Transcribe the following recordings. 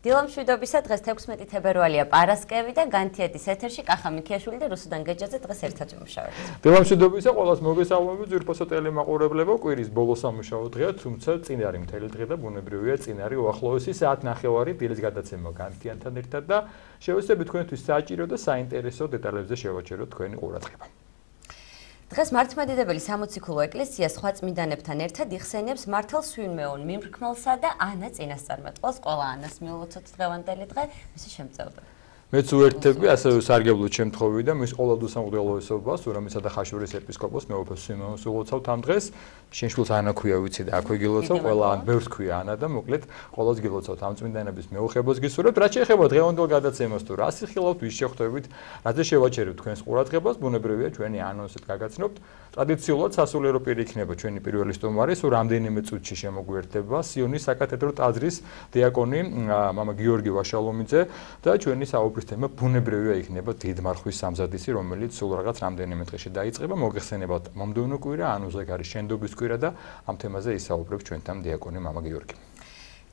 დილამშვიდობისა დღეს 16 თებერვალია პარასკევი და განთიადის ეთერში კახა მიქიაშვილი და რუსუდან გეჯაძე დღეს ერთად ვიმუშავებთ. დილამშვიდობისა ყველას მოგესალმებით ძვირფასო ტელემაყურებლებო, კვირის ბოლო სამუშაო დღეა, თუმცა წინარი მთელი დღე და ბუნებრივია წინარი უახლოესი საათ ნახევარი დილის გადაცემა განთიანთან ერთად და შევეცდებით თქვენთვის საჭირო და საინტერესო დეტალებზე შევაჩეროთ თქვენი ყურადღება. დღეს მართლმადიდებელი სამოციქულო ეკლესია სხვა წმინდანებთან ერთად იხსენიებს მართალ სვიმეონ მიმრქმელსა და ანა წინასწარმეტყველს. ყველა ანას მილოცოთ დღევანდელი დღე, მისი შემწევდები. მეც უერთები ასევე სარგებლოდ შემთხვევი და მის ყოველდღიურ სამღვდელოებასობას ურამისა და ხაშურის ეპისკოპოს მეუფე სვიმეონს ულოცავთ ამ დღეს. შენშვილს ანა ქვია ვიცი და აქვე გილოცავ, ყველა ან ბევრს ქვია ანა და მოკლედ ყოველს გილოცავთ ამ წმინდანების მეუხებას გისურვებთ. რაც შეეხება დღევანდელ გადაცემას თუ რას იხილავთ, ვის შეხვდებით, რაზე შევაჩერებთ თქვენს ყურადღებას, ბუნებრივია ჩვენი ანონსით გაგაცნობთ. ტრადიციულად სასულიერო პირი იქნება ჩვენი პირველი სტუმარი, სულ რამდენიმე წუთში შემოგვიერთდება სიონის საკათედრო ტაძრის დიაკონი მამა გიორგი ვაშალომიძე და ჩვენი საუბრის თემა ბუნებრივია იქნება დიდ მარხვის სამზადისი, რომელიც სულ რაღაც რამდენიმე დღეში დაიწყება. მოგეხსენებათ მომდევნო კვირა, ანუზე არის შენდობის კვირა და ამ თემაზე ისაუბრებს ჩვენთან დიაკონი მამა გიორგი.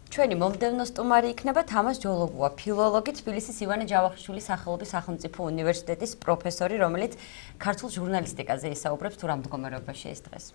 ჩვენი მომდევნო სტუმარი იქნება თამაზ ჯოლოგუა, ფილოლოგი, თბილისის ივანე ჯავახიშვილის სახელობის სახელმწიფო უნივერსიტეტის პროფესორი, რომელიც ქართულ ჟურნალისტიკაზე ისაუბრებს თუ რა მდგომარეობაში ეს დღეს.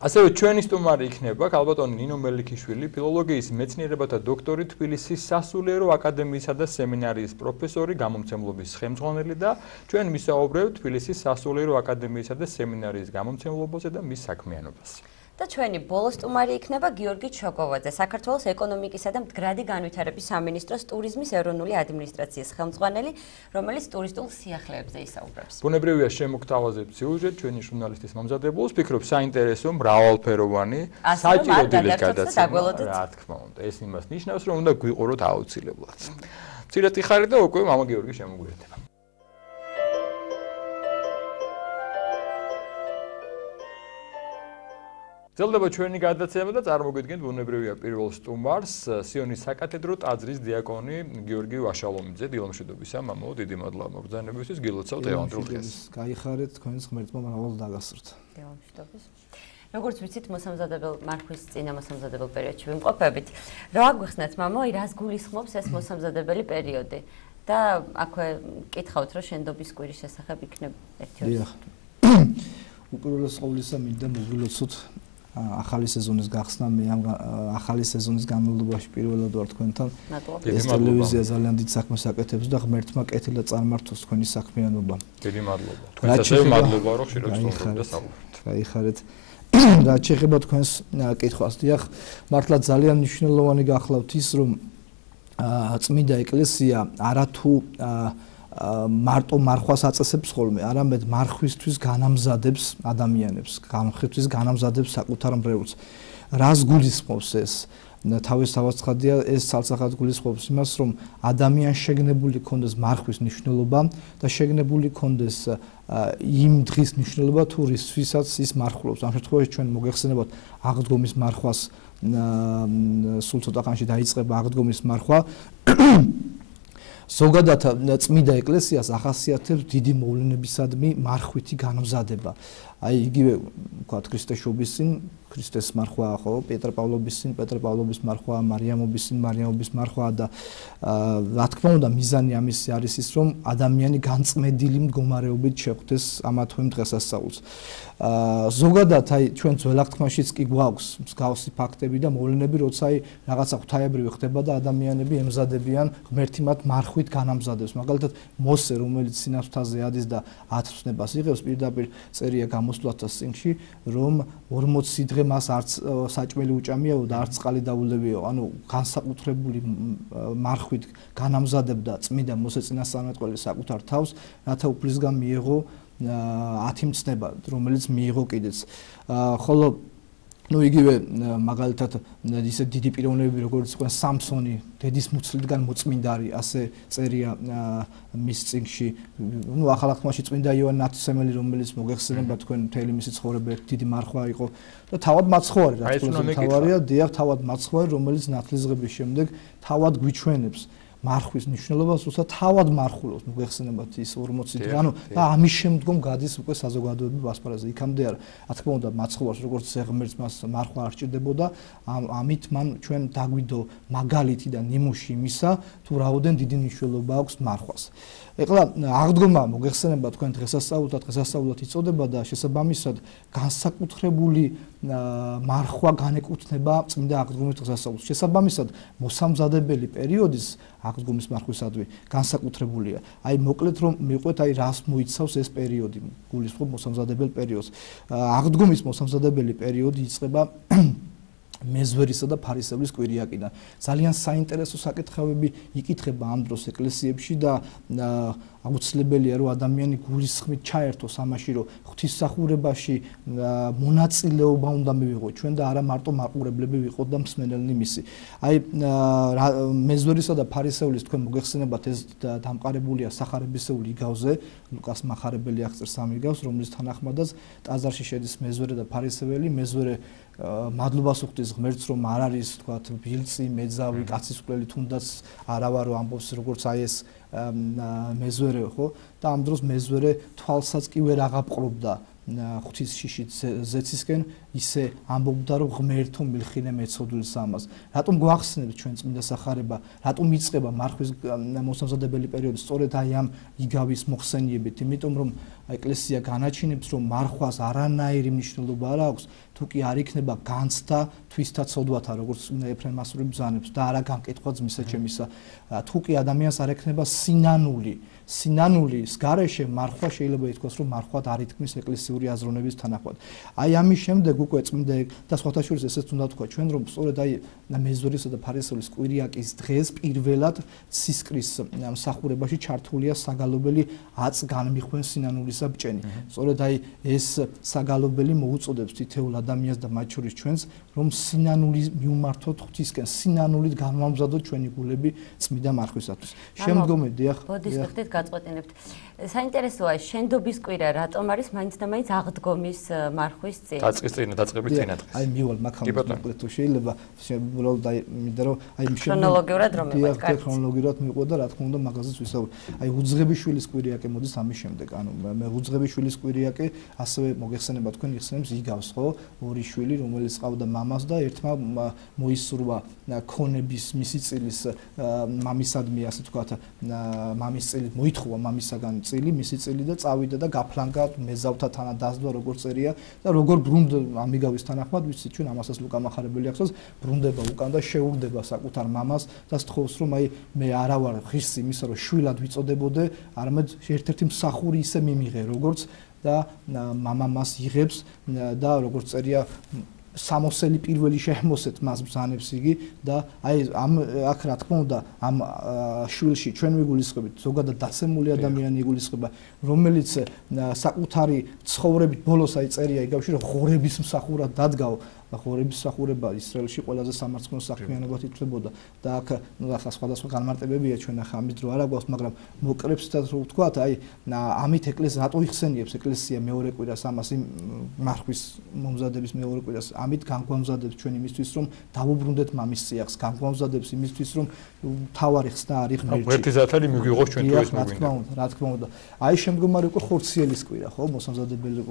ასევე ჩვენი სტუმარი იქნება ქალბატონი ნინო მელიქიშვილი, ფილოლოგიის მეცნიერებათა დოქტორი, თბილისის სასულიერო აკადემიისა და სემინარიის პროფესორი, გამომცემლობის ხელმძღვანელი და ჩვენ ვისაუბრებთ თბილისის სასულიერო აკადემიისა და სემინარიის გამომცემლობაზე და მის საქმიანობაზე. და ჩვენი ბოლო სტუმარი იქნება გიორგი ჩოკოვაძე, საქართველოს ეკონომიკისა და მდგრადი განვითარების სამინისტროს ტურიზმის ეროვნული ადმინისტრაციის ხელმძღვანელი, რომელიც ტურისტულ სიახლეებზე ისაუბრებს. ბუნებრივია შემოგთავაზებთ სიუჟეტ ჩვენი ჟურნალისტის მომზადებულს, ვფიქრობ საინტერესო, მრავალფეროვანი, საჭირო დილის გადაცემა. რა თქმა უნდა, ეს იმას ნიშნავს, რომ უნდა გვიყუროთ აუცილებლად. მცირედი ხარი და უკვე მამა გიორგი შემოგვიერთება. გრძელდება ჩვენი გადაცემა და წარმოგიდგენთ ბუნებრივია პირველ სტუმარს, სიონის საკათედრო ტაძრის დიაკონი გიორგი ვაშალომიძე. დილამშვიდობისა, მამაო, დიდი მადლობა მოგზაურობისთვის, გილოცავ დღევანდელ დღეს. გაიხარეთ, თქვენს ღმერთმა მრავალ დაგასურთ. დილამშვიდობის. როგორც ვიცით, მოსამზადებელ მარხვის წინა მოსამზადებელ პერიოდში ვიმყოფებით. რა გვიხსნათ, მამაო, რას გულისხმობს ეს მოსამზადებელი პერიოდი? და აქვე კითხავთ, რომ შენდობის კვირის შესახებ იქნება ერთი ორი. უპირველეს ყოვლისა მინდა მოგილოცოთ ახალი სეზონის გახსნა. მე ამ ახალი სეზონის განმავლობაში პირველად ვარ თქვენთან. ეს ტელევიზია ძალიან დიდ საქმეს აკეთებს და ღმერთმა კეთილად წარმართოს თქვენი საქმიანობა. დიდი მადლობა. თქვენსაც მადლობა, რომ ხშირად ვსწავლობთ და საუბრობთ. გაიხარეთ. რაც შეეხება თქვენს კითხვას, დიახ, მართლა ძალიან მნიშვნელოვანი გახლავთ ის, რომ წმინდა ეკლესია არათუ მარტო მარხვას აწესებს ხოლმე, არამედ მარხვისთვის განამზადებს ადამიანებს, მარხვისთვის განამზადებს საკუთარ მრევლს. რას გულისხმობს ეს? თავისთავად ცხადია, ეს ცალსახად გულისხმობს იმას, რომ ადამიანს შეგნებული ქონდეს მარხვის მნიშვნელობა და შეგნებული ქონდეს იმ დღის მნიშვნელობა, თუ რისთვისაც ის მარხულობს. ამ შემთხვევაში ჩვენ მოგეხსენებათ აღდგომის მარხვას, სულ ცოტა ხანში დაიწყება აღდგომის მარხვა. ზოგადად წმინდა ეკლესიას ახასიათებს დიდი მოვლენებისადმი მარხვითი განმზადება. აი იგივე ვთქვათ ქრისტეშობის წინ ქრისტეს მარხვა, ხო, პეტრე პავლობის წინ პეტრე პავლობის მარხვა, მარიამობის წინ მარიამობის მარხვა და რა თქმა უნდა მიზანი ამისი არის ის, რომ ადამიანი განწმენდილი მდგომარეობით შეხვდეს ამა თუ იმ დღესასწაულს. ზოგადად აი ჩვენ ძველ აღთქმაშიც კი გვაქვს მსგავსი ფაქტები და მოვლენები, როცა აი რაღაცა ღვთაებრივი ხდება და ადამიანები ემზადებიან, ღმერთი მათ მარხვით განამზადებს. მაგალითად მოსე, რომელიც სინათლეზე ადის და ათწნებას იღებს, პირდაპირ წერია გამოსვლათა წიგნში, რომ 40 დღე მას არც საჭმელი უჭამიაო და არც წყალი დაულებიაო. ანუ განსაკუთრებული მარხვით განამზადებდა წმინდა მოსე წინასწარმეტყველი საკუთარ თავს, რათა უფლისგან მიეღო 10 მცნება, რომელიც მიიღო კიდეც. ხოლო ну იგივე მაგალითად ისე დიდი პიროვნებები როგორც იყვნენ სამსონი, დედის მუცლიდან მოწმინდარი, ასე წერია მის წიგნში. ну ახალ აღთქმაში წმინდა იოანე ნათლისმცემელი, რომელიც მოგეხსენება თქვენ მთელი მისი ცხოვრება დიდი მარხვა იყო და თავად მაცხოვარი, რა თქმა უნდა, თავარია, დიახ, თავად მაცხოვარი, რომელიც ნათლისღების შემდეგ თავად გვიჩვენებს მარხვის მნიშვნელობას, როცა თავად მარხულობს, მოგეხსენებათ ის 40 დღე, და ამის შემდგომ გადის უკვე საზოგადოებრივ ასპარეზზე. იქამდე არა, რა თქმა უნდა, მაცხოვარს როგორც ზეღმერთს მას მარხვა არ სჭირდებოდა, ამით მან ჩვენ დაგვიდო მაგალითი და ნიმუში იმისა, თუ რაოდენ დიდი მნიშვნელობა აქვს მარხვას. ეხლა აღდგომა მოგეხსენება თქვენ დღესასწაულად იწოდება და შესაბამისად განსაკუთრებული მარხვა განეკუთვნება წმინდა აღდგომის დღესასწაულს. შესაბამისად მოსამზადებელი პერიოდის აღდგომის მარხვისადმი განსაკუთრებულია. აი მოკლედ რომ მიყვეთ, აი რას მოიცავს ეს პერიოდი, გულისხმობ მოსამზადებელ პერიოდს. აღდგომის მოსამზადებელი პერიოდი იწყება მეზვერისა და ფარისევლის კვირიაკიდან. ძალიან საინტერესო საკითხები იკითხება ამ დროს ეკლესიებში და აუცილებელია რომ ადამიანი გულისხმით ჩაერთოს ამაში, რომ ღვთისმსახურებაში მონაწილეობა უნდა მივიღოთ ჩვენ და არა მარტო მაყურებლები ვიყოთ და მსმენელნი მისი. აი მეზვერისა და ფარისევლის თქვენ მოგეხსენებათ ეს დამყარებულია სახარებისეული იგავზე, ლუკას მახარებელი აღწერს ამ იგავს, რომლის თანახმადაც ტაძარში შედის მეზვერე და ფარისეველი. მეზვერე მადლობას უხდის ღმერთს, რომ არ არის თქვათ ბილწი, მეძავი, კაცისმკვლელი, თუნდაც არა ვარო ამბობს როგორც აი ეს მეზვერე, ხო? და ამ დროს მეზვერე თვალსაც კი ვერ აღაპყრობდა ღვთის შიშით ზეცისკენ, ისე ამბობდა რომ ღმერთო მილხინე მეცოდვილს ამას. რატომ გვახსნებს ჩვენ წმინდა სახარება, რატომ იწყება მარხვის მოსამზადებელი პერიოდი სწორედ აი ამ იგავის მოხსენიებით, იმიტომ რომ ეკლესია განაჩინებს რომ მარხვას არანაირი მნიშვნელობა არ აქვს, თუ კი არ იქნება განცდა თვისთა ცოდვათა, როგორც წმინდა ეფრემ მასური ბრძანებს და არა გამკითხვა ძმისა ჩემისა, თუ კი ადამიანს არ ექნება სინანულის გარეშე მარხვა შეიძლება ითქვას რომ მარხვად არ ითქმის ეკლესიური აზროვნების თანახმად. აი ამის შემდეგ უკვე წმინდა და სხვათა შორის ესეც უნდა თქვა ჩვენ რომ სწორედ აი მეზვერისა და ფარისევლის კვირიაკის დღეს პირველად ცისკრის მსახურებაში ჩართულია საგალობელი აწ განმიხვენ სინანულისა ბჭენი. სწორედ აი ეს საგალობელი მოუწოდებს თითოეულ ადამიანს და მათ შორის ჩვენს რომ სინანული მიუმართოთ ღვთისკენ, სინანულით განვამზადოთ ჩვენი გულები წმინდა მარხვისათვის. შემდგომი დიახ გაწყვეტინებთ. საინტერესოა შენდობის კვირა რატომ არის მაინც და მაინც აღდგომის მარხვის წინ. დაწყების წინა დღეს. აი მივალ მაგამდე მოკლედ თუ შეიძლება უბრალოდ მინდა რომ აი ქრონოლოგიურად რომ მივყვეთ კარგი. ქრონოლოგიურად მივყვეთ და რა თქმა უნდა მაგაზეც ვისაუბრე. აი უძღებიშვილის კვირიაკე მოდის ამის შემდეგ. ანუ მე უძღებიშვილის კვირიაკე ასევე მოგეხსენება თქვენ იხსენებს იგავს, ხო? ორი შვილი რომელიც ყავდა მამას და ერთმა მოისურვა ქონების მისი წილის მამისადმი ასე თქვათ მამის წილი მოითხოვა მამისაგან წილი, მისი წილი და წავიდა და გაფლანგა მეზავთა თანა დასდვა როგორ წერია და როგორ ბრუნდა ამიგავის თანახმად, ვიცით ჩვენ ამასაც ლუკა მახარებელი ახსოვს, ბრუნდება უკან და შეურდება საკუთარ მამას და სთხოვს რომ აი მე არა ვარ ღირსი იმისა რომ შვილად ვიწოდებოდე, არამედ ერთ-ერთი მსახური ისე მიმიღე როგორც და მამა მას იღებს და როგორც წერია სამოსელი პირველი შეჰმოსეთ მას ბრძანებს იგი და აი ამ აქ რა თქმა უნდა ამ შვილში ჩვენ ვიგულისხმებით ზოგადად დაცემული ადამიანი იგულისხმება რომელიც საკუთარი ცხოვრებით ბოლოს აი წერია იგავში რომ ღორების მსახურად დადგაო ღორების მსახურება ისრაელში ყველაზე სამარცხვინო საქმიანობად ითვლებოდა და აქ ნუ ახლა სხვადასხვა განმარტებებია ჩვენ ახლა ამის დრო არ აგვაქვს მაგრამ მოკრებსითაც რო ვთქვათ აი ამით ეკლესია რატო იხსენიებს ეკლესია მეორე კვირას ამას იმ მარხვის მომზადების მეორე კვირას ამით განგვამზადებს ჩვენ იმისთვის რომ დავუბრუნდეთ მამის წიაღს განგვამზადებს იმისთვის რომ თავარი ხსნა არის ღმერთი ღმერთი ზათარი მიგიღოს ჩვენ თუ ეს მოგვინდა რა თქმა უნდა აი შემდგომარი უკვე ხორციელის კვირა ხო მოსამზადებელი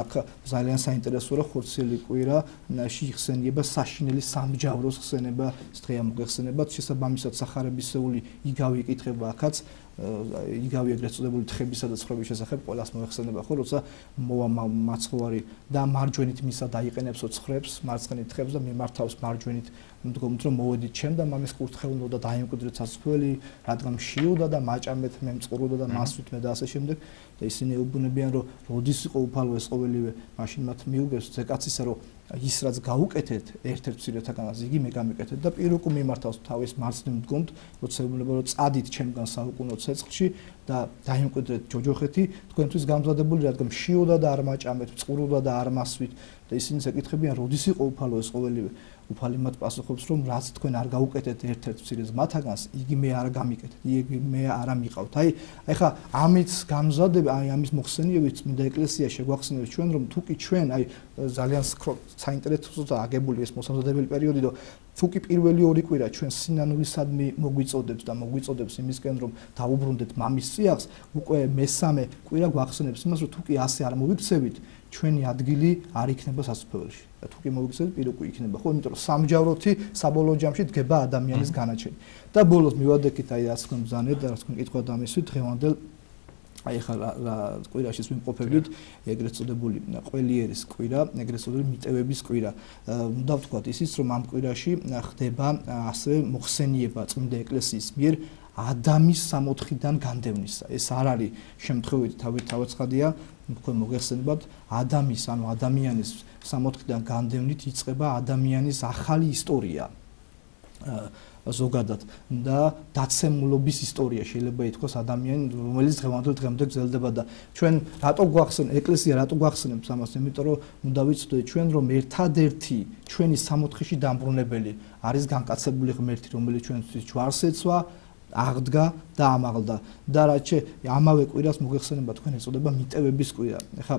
აქ ძალიან საინტერესოა ხორციელი კვირა იხსენიება საშინელი სამჯავროს ხსენება დღეა მოგეხსენებათ შესაბამისად სახარებისეული იგავი იკითხება აქაც იგავი ეგრეთ წოდებული თხებისა და ცხვრების შესახებ ყველას მოეხსენება ხო როცა მოვა მაცხოვარი და მარჯვენით მისა დაიყენებს ცხვრებს მარცხენით თხებს და მიმართავს მარჯვენით მდგომთ რომ მოვედით ჩემ და მამის კურთხევნო და დაიმკვიდრეთ სასწრაფელი რადგან მშიოდა და მაჭამეთ მე მწყუროდა და მასვით მე და ასე შემდეგ და ისინი ეუბნებიან რომ როდის იყო უფალო ეს ყოველივე მაშინ მათ მიუგებს ზეკაცისა რომ ის რაც გაუკეთეთ ერთ-ერთ მცირეთაგანაც იგი მე გამიკეთეთ და პირუკუ მიმართავს თავის მარცხნივ მდგომთ როცა ეუბნება რომ წადით ჩემგან საუკუნო ცეცხლში და დაიმკვიდრეთ ჯოჯოხეთი თქვენთვის გამზადებული რადგან მშიოდა და არ მაჭამეთ მწყუროდა და არ მასვით და ისინი ეკითხებიან როდის იყო უფალო ეს ყოველივე უფალი მათ პასუხობს, რომ რაც თქვენ არ გაუკეთეთ ერთ-ერთ მცირე ზმათაგანს, იგი მე არ გამიკეთეთ, იგი მე არ ამიყავთ. აი ხა ამით გამზადები, აი ამის მოხსენიებით წმინდა ეკლესია შეგვახსენებს ჩვენ, რომ თუკი ჩვენ აი ძალიან საინტერესოა აგებული ეს მოსამზადებელი პერიოდი და თუკი პირველი ორი კვირა ჩვენ სინანულისადმი მოგვიწოდებს და მოგვიწოდებს იმისკენ რომ დაუბრუნდეთ მამის წიაღს, უკვე მესამე კვირა გვახსენებს იმას, რომ თუკი ასე არ მოვიქცევით, ჩვენი ადგილი არ იქნება სასუფეველში. და თუკი მოვიქცევით, პირუკი იქნება, ხო, იმიტომ რომ სამჯავროთი საბოლოო ჯამში დგება ადამიანის განაჩენი. და ბოლოს მივადექით აი რაც თქვენ ბრძანეთ და რაც თქვენ კითხვა დამისვით დღევანდელ აი ხა კვირაში ვიმყოფებით ეგრეთ წოდებული ყველიერის კვირა, ეგრეთ წოდებული მიტევების კვირა. უნდა ვთქვათ ისიც, რომ ამ კვირაში ხდება ასევე მოხსენიება წმინდა ეკლესიის მიერ ადამის სამოთხიდან განდევნისა. ეს არ არის შემთხვევით თავაცხადია, თქვენ მოგეხსენებათ, ადამის, ანუ ადამიანის სამოთხიდან განდევნით იწყება ადამიანის ახალი ისტორია. ზოგადად და დაცემულობის ისტორია შეიძლება ითქვას ადამიანი, რომელიც დღევანდელ დღემდე გრძელდება და ჩვენ რატო გვახსენებთ, ეკლესია რატო გვახსენებს ამას, იმიტომ რომ უნდა ვიცოდეთ ჩვენ, რომ ერთადერთი ჩვენი სამოთხეში დამბრუნებელი არის განკაცებული ღმერთი, რომელიც ჩვენთვის ჯვარს ეცვა, აღდგა და ამაღლდა. და რაც ამავე კვირას მოგეხსენება თქვენ ეწოდება მიტევების კვირა. ეხლა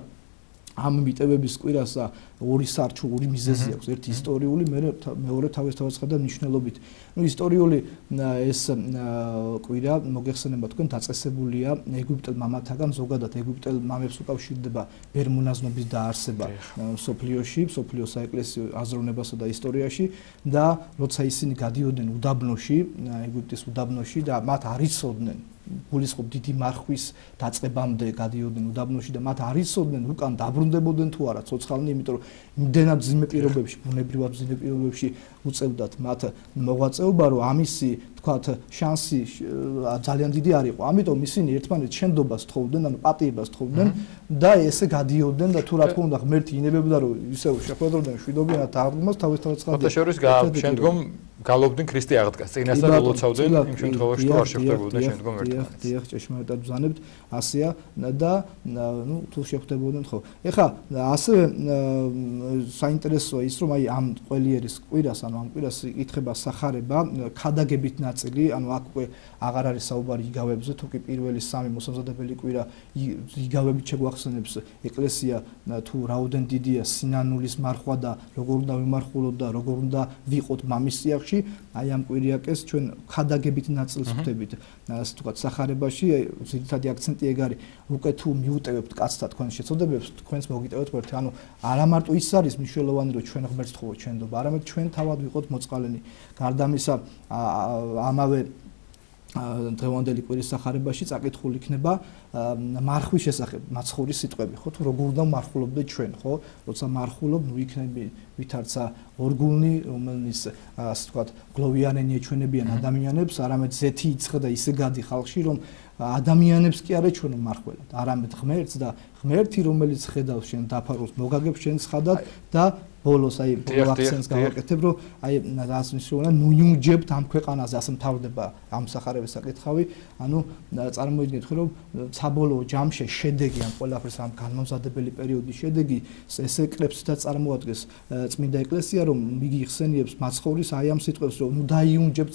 ამ მიტევების კვირას ორი სარჩო, ორი მიზეზი აქვს. ერთი ისტორიული, მეორე თავისთავად მნიშვნელობით. ნუ ისტორიული ეს კვირა მოგეხსენება თქვენ დაწესებულია ეგვიპტელ მამათაგან, ზოგადად ეგვიპტელ მამებს უკავშირდება ბერმონაზნობის დაარსება სოფლიოში, სოფლიოს საეკლესიო აზროვნებასა და ისტორიაში და როცა ისინი გადიოდნენ უდაბნოში, ეგვიპტის უდაბნოში და მათ არ იცოდნენ გულისხმობ დიდი მარხვის დაწყებამდე გადიოდნენ უდაბნოში და მათ არ იცოდნენ უკან დაბრუნდებოდნენ თუ არა ცოცხალნი, იმიტომ რომ იმდენად ძიმე პირობებში, ბუნებრივად ძიმე პირობებში უწევდათ მათ მოღვაწეობა, რომ ამისი თქვათ შანსი ძალიან დიდი არ იყო. ამიტომ ისინი ერთმანეთს შენდობას თხოვდნენ, ანუ პატიებას თხოვდნენ და ესე გადიოდნენ და თუ რა თქმა უნდა ღმერთი ინებებდა, რომ ისევ შეხვედროდნენ მშვიდობიანად აღდგომას თავისთავად ხალხთა შორის შემდგომ გალობდნენ ქრისტე აღდგას, წინასწარ ულოცავდნენ იმ შემთხვევაში თუ არ შეხვდებოდნენ შემდგომ ერთმანეთს. დიახ, ჭეშმარიტად ბრძანებთ, ასეა და ნუ თუ შეხვდებოდნენ ხო. ეხლა ასევე საინტერესოა ის, რომ აი ამ ყველიერის კვირას, ანუ ამ კვირას იკითხება სახარება, ქადაგებით ნაწილი, ანუ აქ უკვე აღარ არის საუბარი იგავებზე, თუკი პირველი სამი მოსამზადებელი კვირა იგავებით შეგვახსენებს ეკლესია თუ რაოდენ დიდია სინანულის მარხვა და როგორ უნდა ვიმარხულოთ და როგორ უნდა ვიყოთ მამის წიაღში, აი ამ კვირიაკეს ჩვენ ქადაგებით ნაწილს ხვდებით, ასე ვთქვათ, სახარებაში, ძირითადი აქცენტი ეგ არის, უკვე თუ მიუტევებთ კაცთა თქვენ შეწოდებებს, თქვენს მოგიტევეთ ღმერთი, ანუ არა მარტო ის არის მნიშვნელოვანი, რომ ჩვენ ღმერთს თხოვოთ ჩვენდობა, არამედ ჩვენ თავად ვიყოთ მოწყალენი. გარდა ამისა, ამავე დღევანდელი კვირის სახარებაში წაკითხული იქნება მარხვის შესახებ, მაცხოვრის სიტყვები, ხო, თუ როგორ უნდა მარხულობდეთ ჩვენ, ხო? როცა მარხულობ, ნუ იქნები ვითარცა ორგულნი, რომელიც ასე ვთქვათ, გლოვიანენი ეჩვენებიან ადამიანებს, არამედ ზეთი იცხა და ისე გადი ხალხში, რომ ადამიანებს კი არ ეჩვენო მარხველად, არამედ ღმერთს და ღმერთი, რომელიც ხედავს შენ დაფაროს, მოგაგებს შენ ცხადად და ბოლოს აი ბოლო აქცენტს გავაკეთებ, რომ აი რას მნიშვნელოვანია, ნუ იუნჯებთ ამ ქვეყანაზე, ასე მთავრდება ამ სახარების საკითხავი, ანუ წარმოიდგინეთ ხო, რომ საბოლოო ჯამში შედეგი ამ ყველაფრის ამ განმამზადებელი პერიოდის შედეგი ესე კრებს და წარმოადგენს წმინდა ეკლესია, რომ იგი იხსენიებს მაცხოვრის აი ამ სიტყვებს, რომ ნუ დაიუნჯებთ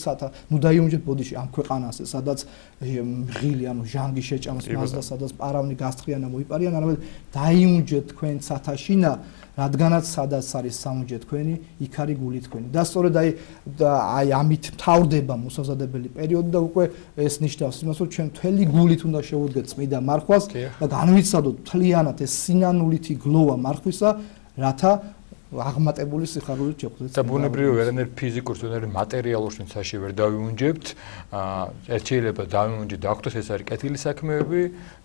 ნუ დაიუნჯებთ ბოდიში ამ ქვეყანაზე, სადაც მღილი, ანუ ჟანგი შეჭამს მას და სადაც პარავნი გასწრიან და მოიპარიან, არამედ დაიუნჯეთ თქვენ ცათაშინა, რადგანაც სადაც არის საუნჯე თქვენი, იქ არის გული თქვენი. და სწორედ აი ამით მთავრდება მოსამზადებელი პერიოდი და უკვე ეს ნიშნავს იმას, რომ ჩვენ მთელი გულით უნდა შევუდგეთ წმინდა მარხვას და განვიცადოთ მთლიანად ეს სინანულითი გლოვა მარხვისა, რათა აღმატებული სიხარულით შეხვდეთ. და ბუნებრივი ვერანაირ ფიზიკურს, ვერანაირ მატერიალურს ვინცაში ვერ დავიუნჯებთ, ერთ შეიძლება დავიუნჯეთ და აქვთ ეს არის კეთილი საქმეები,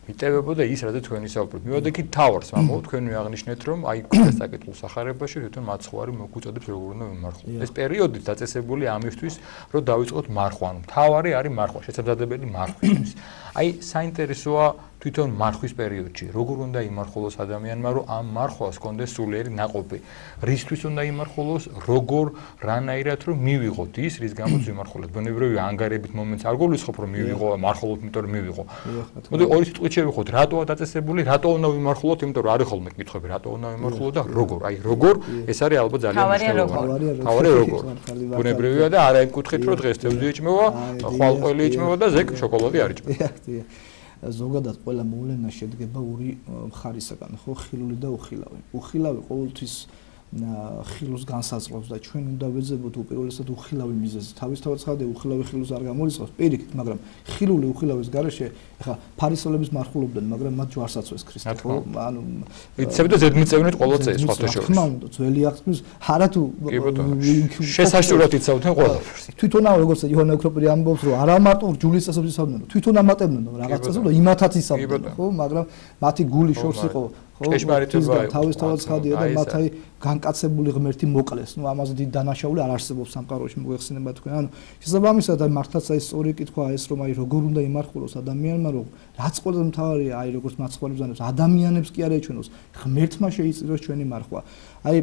მიტევებო და ის რადგან თქვენი საუბრობთ. მივადექით თავარს, მამაო, თქვენ აღნიშნეთ, რომ აი კვირას საკითხულ სახარებაში თვითონ მაცხოვარი მოგვიწოდებს როგორ უნდა ვიმარხულოთ. ეს პერიოდი დაწესებული ამისთვის, რომ დავიწყოთ მარხვა. ანუ თავარი არის მარხვა, შესაძლებელი მარხვისთვის. აი საინტერესოა თვითონ მარხვის პერიოდში როგორ უნდა იმარხულოს ადამიანმა, რომ ამ მარხვას კონდეს სულიერი ნაყოფი. რისთვის უნდა იმარხულოს, როგორ რანაირად რომ მივიღოთ ის, რის გამოც ვიმარხულოთ. ბუნებრივი ანგარებით მომენტს არ გულისხმობ, რომ მივიღო, მარხულობ, იმიტომ რომ მივიღო. მოდი ორი სიტყვით შევიხოთ, რატოა დაწესებული, რატო უნდა ვიმარხულოთ, იმიტომ რომ არის ხოლმე კითხვები, რატო უნდა ვიმარხულოთ და როგორ. აი როგორ, ეს არის ალბათ ძალიან მნიშვნელოვანი. თავარი როგორ. ბუნებრივია და არა იმ კუთხით, რომ დღეს თევზი იჭმევა, ხვალ ყველი იჭმევა და ზეკ შოკოლადი არ იჭმევა. ზოგადად ყველა მოვლენა შედგება ორი მხარისაგან, ხო, ხილული და უხილავი. უხილავი ყოველთვის ხილოს განსაზღვრავს და ჩვენ უნდა ვეძებოთ უპირველესად უხილავი მიზეზი. თავისთავად ცხადია, უხილავი ხილოს არ გამორიცხავს პირიქით, მაგრამ ხილული უხილავის გარეშე ეხლა ფარისოლების მარხულობდნენ, მაგრამ მათ ჯვარსაცვეს ქრისტე, ხო? ანუ იცები და ზედმიწევნით ყველა წელი სხვათა შორის. თქმა უნდა, ძველი აღთქმის არა თუ შესაშურათ იცავდნენ ყველაფერს. თვითონავ როგორც იოანე ოქროპირი ამბობს, რომ არა მარტო ჯულის წესებს იცავდნენ, თვითონ ამატებდნენ რაღაც წესებს და იმათაც იცავდნენ, ხო? მაგრამ მათი გული შორს იყო ჭეშმარიტება თავისთავად ცხადია და მათ აი განკაცებული ღმერთი მოკლეს. ნუ ამაზე დიდი დანაშაული არ არსებობს სამყაროში, მოგეხსენება თქვენ. ანუ შესაბამისად აი მართლაც აი სწორი კითხვა ეს რომ აი როგორ უნდა იმარხულოს ადამიანმა, რომ რაც ყველაზე მთავარია აი როგორც მაცხვალებს ანებს ადამიანებს კი არ ეჩვენოს, ღმერთმა შეიწიროს ჩვენი მარხვა. აი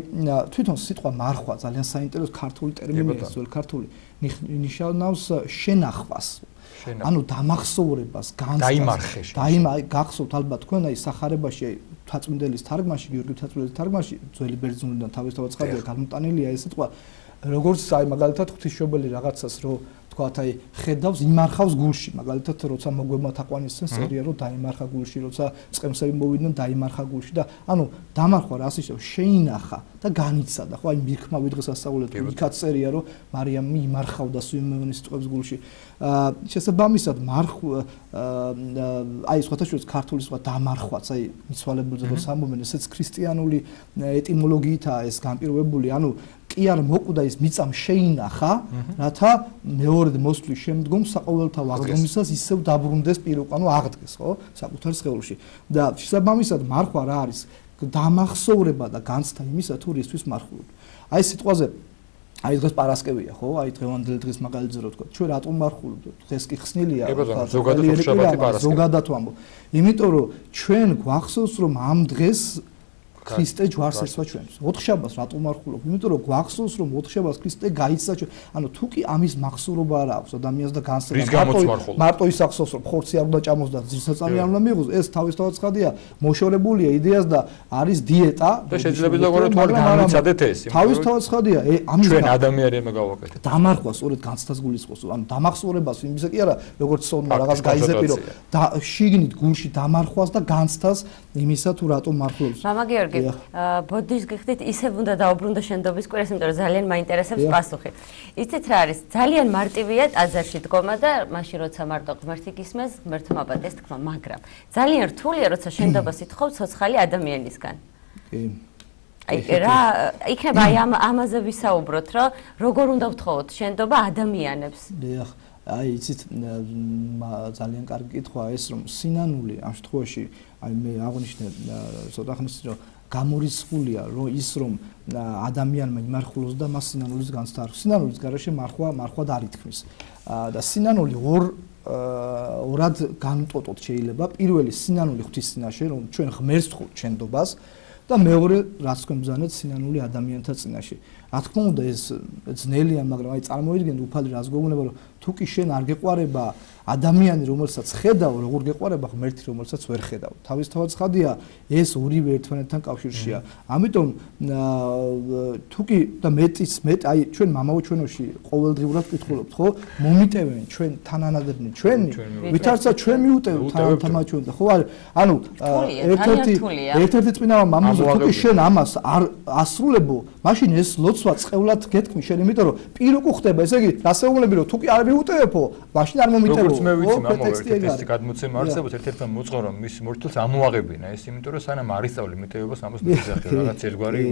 თვითონ სიტყვა მარხვა ძალიან საინტერესო ქართული ტერმინია, ძველ ქართული ნიშნავს შენახვას. ანუ დამახსოვრებას, განსწავლებას. გახსოვთ ალბათ თქვენ აი სახარებაში აი თაწმიდელის თარგმანში, გიორგი თაწმიდელის თარგმანში, ძველი ბერძნულიდან თავისთავად ცხადია გამოტანილია ეს სიტყვა, როგორც აი მაგალითად ღვთისმშობელი რაღაცას რო თქვათ აი ხედავს, იმარხავს გულში, მაგალითად როცა მოგვებმა თაყვანისცემს წერია რომ დაიმარხა გულში, როცა წყემსები მოვიდნენ დაიმარხა გულში და ანუ დამარხვა რას ნიშნავს? შეინახა და განიცადა, ხო აი მირქმა ვიდღეს ასწავლეთ, იქაც წერია რომ მარიამი იმარხავდა სვიმეონის სიტყვებს გულში. შესაბამისად აი სხვათა შორის ქართული სხვა დამარხვაც აი მიცვალებულზე რო სამომენ ესეც ქრისტიანული ეტიმოლოგიითაა ეს განპირობებული, ანუ კი არ მოკვდა ის მიწამ შეინახა, რათა მეორედ მოსვლის შემდგომ საყოველთაო აღდგომისას ისევ დაბრუნდეს პირუყვანო აღდგეს, ხო? საკუთარ სხეულში. და შესაბამისად მარხვა რა არის? დამახსოვრება და განცდა იმისა თუ რისთვის მარხულობ. აი სიტყვაზე აი დღეს პარასკევია, ხო? აი დღევანდელი დღის მაგალითზე რო თქვა, ჩვენ რატომ მარხულობთ? დღეს კი ხსნილია, ზოგადად ვამბობ. იმიტომ რომ ჩვენ გვახსოვს რომ ამ დღეს ქრისტე ჯვარსაცვა ჩვენს. ოთხშაბათს რატომ მარხულობ? იმიტომ რომ გვახსოვს რომ ოთხშაბათს ქრისტე გაიცდა ჩვენ. ანუ თუ კი ამის მახსოვრობა არ აქვს ადამიანს და განსაზღვრება მარტო ის ახსოვს რომ ხორცი არ უნდა ჭამოს და ძირსაწამი არ უნდა მიიღოს, ეს თავისთავად ცხადია, მოშორებულია იდეას და არის დიეტა და შეიძლება ლოგოროთ გამიცადეთ ეს. თავისთავად ცხადია, ამის ჩვენ ადამიანებმა გავაკეთეთ. დამარხვა სწორედ განცდას გულისხმობს, ანუ დამახსოვრებას იმისა კი არა, როგორც სონა რაღაც გაიზეპირო და შიგნით გულში დამარხვას და განცდას იმისა თუ რატომ მარხულობს. მამა გიორგი ბოდიშ გიხდით ისევ უნდა დაუბრუნდო შენდობის კვირას, იმიტომ რომ ძალიან მაინტერესებს პასუხი. იცით რა არის? ძალიან მარტივია ტაძარში დგომა და მაშინ როცა მარტო ღმერთი გისმენს, ღმერთმა ბატეს თქმა, მაგრამ ძალიან რთულია როცა შენდობას ითხოვ ცოცხალი ადამიანისგან. კი. აი რა იქნება აი ამაზე ვისაუბროთ, რომ როგორ უნდა ვთხოვოთ შენდობა ადამიანებს. დიახ. აი იცით ძალიან კარგი კითხვაა ეს რომ სინანული ამ შემთხვევაში აი მე აღნიშნე ცოტა ხნის რომ გამორიცხულია რომ ის რომ ადამიანმა იმარხულოს და მას სინანულის განცდა არ აქვს. სინანულის გარეშე მარხვა დარითქმის. და სინანული ორად განუტოტოთ შეიძლება. პირველი სინანული ღვთის წინაშე, რომ ჩვენ ღმერთს ვთხოვთ შენდობას და მეორე რაც თქვენ ბრძანეთ სინანული ადამიანთა წინაშე. რა თქმა უნდა ეს ძნელია, მაგრამ აი წარმოიდგინეთ უფალი რას გვეუბნება, რომ თუ კი შენ არ გეყვარება ადამიანი, რომელსაც ხედავ, როგორ გეყვარება ღმერთი, რომელსაც ვერ ხედავ. თავისთავად ცხადია, ეს ორივე ერთმანეთთან კავშირშია. ამიტომ თუ კი და მეტიც აი ჩვენ მამაო ჩვენოში ყოველდღიურად ვკითხულობთ, ხო? მომიტევენ ჩვენ თანანადებნი ჩვენი, ვითარცა ჩვენ მიუტევთ თანათამა ჩვენ და ხო არის? ანუ ერთ-ერთი წმინდა მამამო თუ კი შენ ამას არ ასრულებო, მაშინ ეს ლოცვა წყევლად გეთქმი შენ, იმიტომ რომ პირუკუ ხდება, ესე იგი, რასეულები რომ თუ კი არ მიუტევებო, მაშინ არ მომიტევო. როგორც მე ვიცი, მამაო, ერთ-ერთი გადმოცემა არსებობს, ერთ-ერთმა მოწყო რომ მის მორთულს ამოაღებინა ეს, იმიტომ რომ სანამ არ ისწავლე მიტევებას ამას მიზახი რაღაც ერთგვარი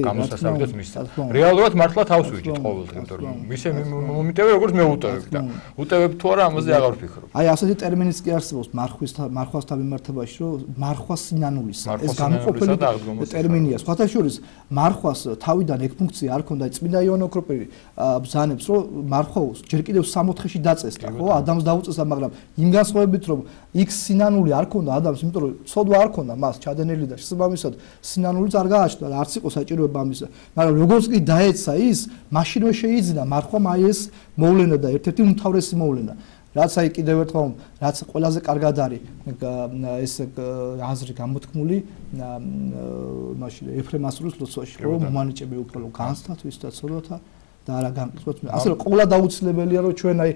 გამოსასწავლებლად მისცა. რეალურად მართლა თავს ვიჭით ყოველდღე, იმიტომ რომ მისე მომიტევე როგორც მე უტევებ და უტევებ თუ არა ამაზე აღარ ვფიქრობ. აი ასეთი ტერმინიც კი არსებობს მარხვასთან მიმართებაში, რომ მარხვა სინანულისა. ეს განუყოფელი ტერმინია. სხვათა შორის მარხვას თავიდან ეგ ფუნქცია არ ქონდა. წმინდა იოანე ოქროპირი ბრძანებს, რომ მარხვას ჯერ კიდევ 60-ში დაწესდა. ხო, ადამიანს დაუწესა, მაგრამ იმ განსხვავებით რომ იქ სინანული არ ქონდა ადამიანს, იმიტომ რომ ცოდვა არ ქონდა მას ჩადენილი და შესაბამისად სინანულიც არ გააჩნდა, არც იყო საჭიროება ამისა. მაგრამ როგორც კი დაეცა ის, მაშინვე შეიძინა მარხვამ აი ეს მოვლენა და ერთ-ერთი უმთავრესი მოვლენა. რაც აი კიდევ ერთხელ რაც ყველაზე კარგად არის ეს აზრი გამოთქმული მაშინ ეფრემ ასურის ლოცვაში ხო მომანიჭები უფრო განსთათ ვისთაც ცოდვათა და არა განკუთვნილ ასე რომ ყოვლა დაუცილებელია რომ ჩვენ აი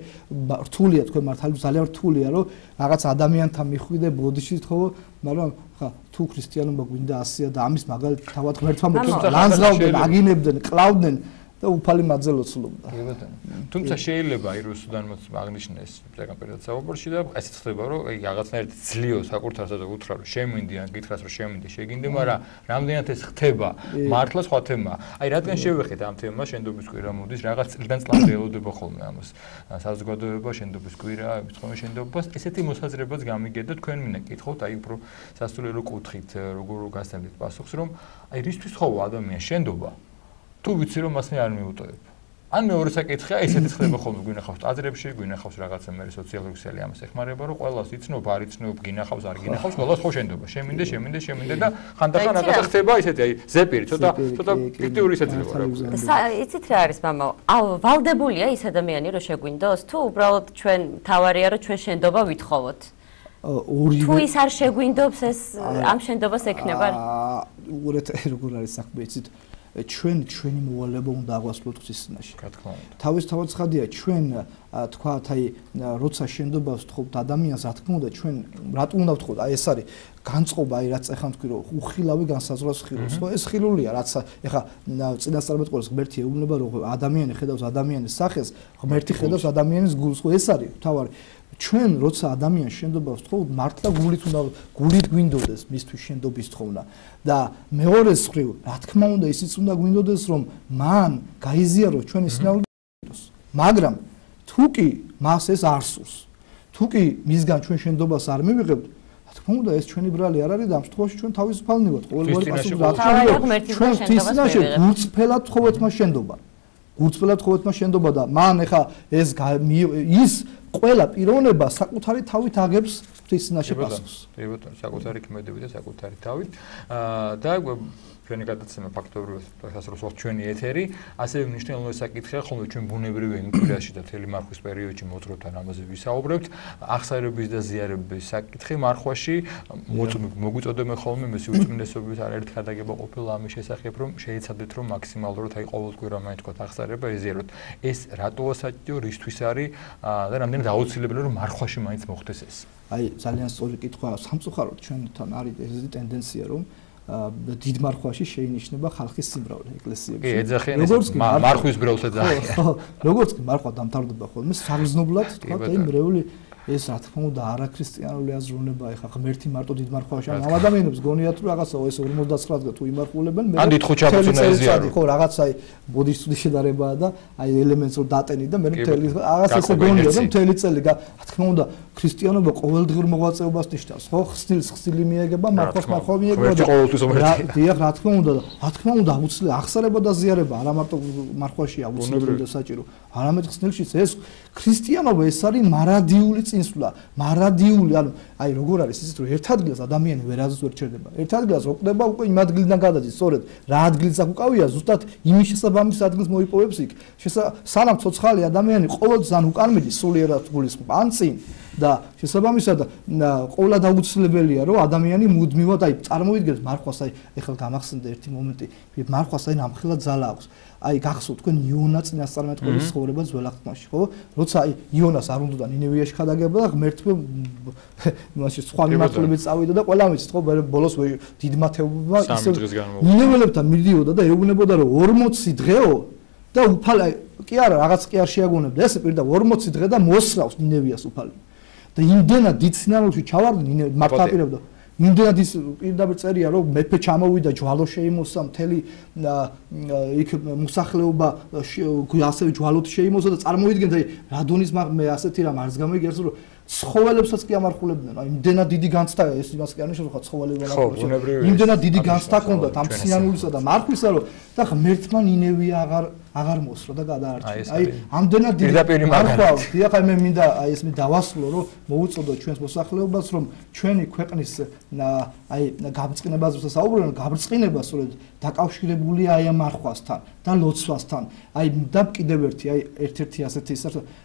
რთულია თქვენ მართალი ძალიან რთულია რომ რაღაც ადამიანთან მიხვიდე ბოდიშით ხო მაგრამ ხა თუ ქრისტიანობა გვინდა ასია და ამის მაგალითად თავად ღმერთმა მოგწონს ლანძღავდნენ აგინებდნენ კლავდნენ და უფალი მაძე ლოცულობდა. თუმცა შეიძლება აი რუსუდან აღნიშნეს ზეგანპერად საუბარში და ესეც ხდება რომ აი რაღაცნაირად ძლიო საკურთხევლსა და უთხრა რომ შემინდი ან გითხრას რომ შემინდი შეგინდი მაგრამ რამდენად ეს ხდება მართლა სხვა თემაა. აი რადგან შევეხეთ ამ თემას შენდობის კვირა მოდის რაღაც წლიდან წლამდე ელოდება ხოლმე ამას საზოგადოება შენდობის კვირა ემთხოვნე შენდობას ესეთი მოსაზრებაც გამიგეთ და თქვენ მინდა კითხოთ აი უფრო სასულიერო კუთხით როგორ გასცემთ პასუხს რომ აი რისთვის ხოვა ადამიანს შენდობა თუ ვიცი რომ მასნი არ მიუტოვებ. ან მეორე საკითხია, ესეთი ხდება ხოლმე გვინახავს ტაძრებში, გვინახავს რაღაცა მე სოციალური ქსელი ამას ეხმარება, რომ ყველას იცნობ, არ იცნობ, გინახავს, არ გინახავს, ყველას ხო შენდობა. შემინდე და ხანდახან რაღაცა ხდება ისეთი, აი ზეპირი, ცოტა კრიტიული ისეთება რა. იცით რა არის მამა? ვალდებულია ის ადამიანი რომ შეგვინდოს თუ უბრალოდ ჩვენ თავარია რომ ჩვენ შენდობა ვითხოვოთ? თუ ის არ შეგვინდობს ეს ამ შენდობას ეკნება? როგორ არის საქმე იცით? ჩვენი მოვალეობა უნდა აღვასრულოთ ღვთისმსახურში. თავისთავად ცხადია, ჩვენ თქვათ, აი, როცა შენდობას ვთხოვთ ადამიანს, რა თქმა უნდა, ჩვენ რატომ უნდა ვთხოვთ? აი, ეს არის განწყობა, აი, რაც ეხლა ვთქვი, რომ უხილავი განსაზღვრავს ხილულს. ხო, ეს ხილულია, რაც ეხლა წინასწარმეტყველს ღმერთი ეუბნება, რომ ადამიანი ხედავს ადამიანის სახეს, ღმერთი ხედავს ადამიანის გულს. ხო, ეს არის თავარი. ჩვენ როცა ადამიანს შენდობას ვთხოვთ, მართლა გულით გვინდოდეს მისთვის შენდობის თხოვნა და მეორეს მხრივ, რა თქმა უნდა, ისიც უნდა გვინდოდეს, რომ მან გაიზიაროს ჩვენი სინამდვილე, მაგრამ თუ კი მას ეს არ სურს, თუ კი მისგან ჩვენ შენდობას არ მივიღებთ, რა თქმა უნდა, ეს ჩვენი ბრალი არ არის და ამ შემთხვევაში ჩვენ თავისუფალნი ვართ, ყოველგვარი პასუხი რა თქმა უნდა, ჩვენ ღვთისმსახურში გულწრფელად ვთხოვეთ მას შენდობა. გულწრფელად ვთხოვეთ მას შენდობა და მან ეხა ის ყველა პიროვნება საკუთარი თავით აგებს ღვთისმსახურში პასუხს. კი ბატონო, საკუთარი ქმედებით და საკუთარი თავით. და ჩვენი გადაცემა ფაქტობრივად დასრულს ჩვენი ეთერი, ასევე მნიშვნელოვანი საკითხია, ხოლმე ჩვენ ბუნებრივი ემიგრაციაში და თელი მარხვის პერიოდში მოძრაობთან ამაზე ვისაუბრებთ. აღსარების და ზიარების საკითხი მარხვაში მოგვიწოდemy ხოლმე მისი უწმინდესობის არაერთი ხადაგება ყოფილა ამის შესახებ, რომ შეიცადეთ, რომ მაქსიმალურად აი ყოველკვირა მაინც თქვა აღსარება ეზიაროთ. ეს რატოა საჭირო, რისთვის არის და რამდენად აუცილებელია, რომ მარხვაში მაინც მოხდეს ეს. აი, ძალიან სწორი კითხვა, სამწუხაროდ ჩვენთან არის ეს ტენდენცია, რომ დიდ მარხვაში შეინიშნება ხალხის სიმრავლე ეკლესიებში. კი, ეძახიან ეს მარხვის ბროლს ეძახიან. როგორც კი მარხვა დამთავრდება ხოლმე, საგრძნობლად თქვა, აი მრევლი ეს რა თქმა უნდა არაქრისტიანული აზროვნება, ეხა ღმერთი მარტო დიდ მარხვაში ამ ადამიანებს გონიათ რომ რაღაცა ეს 59 თუ იმარხულებენ მე ხო რაღაცა აი ბოდიშის შედარებაა და აი ელემენტს რომ დატენი და მე მთელი რაღაცა ესე გონია რომ მთელი წელი რა თქმა უნდა ქრისტიანობა ყოველდღიურ მოღვაწეობას ნიშნავს ხო ხსნილს ხსნილი მიეგება მარხვას მარხვა მიეგება დიახ რა თქმა უნდა აუცილებლად აღსარება და ზიარება არა მარტო მარხვაში აუცილებელი და საჭირო არამედ ხსნილშიც ეს ქრისტიანობა ეს არის მარადიული წინსვლა მარადიული ანუ აი როგორ არის ისიც რომ ერთ ადგილას ადამიანი ვერაზეც ვერ ჩერდება ერთ ადგილას რო ყდება უკვე იმ ადგილიდან გადადის სწორედ რა ადგილს აკავია ზუსტად იმის შესაბამის ადგილს მოიპოვებს იქ სანამ ცოცხალი ადამიანი ყოველთვის ან უკან მიდის სულიერად გულისხმობ ან წინ და შესაბამისად ყოვლა დაუცილებელია რომ ადამიანი მუდმივად აი წარმოვიდგინეთ მარხვას აი ეხლა გამახსენდა ერთი მომენტი მარხვას აი ნამხელა ძალა აქვს აი გახსოვთ თქვენ იონა წინასწარმეტყველის ცხოვრება ძველ აღთქმაში ხო როცა აი იონას არ უნდა ნინევიაში ხადაგებდა და ღმერთმა მაშინ სხვა მიმართულებით წავიდა და ყველა მიცით ხო ბოლოს დიდმა თეობებმა ისე ნინეველებთან მიდიოდა და ეუბნებოდა რომ 40 დღეო და უფალი კი არა რაღაც კი არ შეაგონებდა ესე პირდა 40 დღე და მოსრავს ნინევიას უფალი და იმდენად დიდ სინანულში ჩავარდა მართლაპირებდა იმდენად ის პირდაპირ წერია რომ მეფე ჩამოვიდა ჯვალო შეიმოსა მთელი იქ მოსახლეობა ასევე ჯვალოთ შეიმოსა და წარმოვიდგინეთ აი რადონის მე ასეთი რამ არც გამოიგებს რომ ცხოველებსაც კი ამარხულებდნენ. აი, იმდენად დიდი განცდა ეს იმას კი არ ნიშნავს, ხო, ცხოველები ბუნებრივია. იმდენად დიდი განცდა ჰქონდათ ამ სინანულისა და მარხვისა, რომ და ღმერთმა ნინევი აღარ მოსრა და გადაარჩინა. აი, ამდენად დიდი მარხვა, დიახ, აი მე მინდა აი ეს მე დავასრულო, რომ მოუწოდოთ ჩვენს მოსახლეობას, რომ ჩვენი ქვეყნის აი გაბრწყინებაზე საუბრობენ, გაბრწყინება სწორედ დაკავშირებულია აი ამ მარხვასთან და ლოცვასთან. აი და კიდევ ერთი, აი ერთ-ერთი ასეთი ის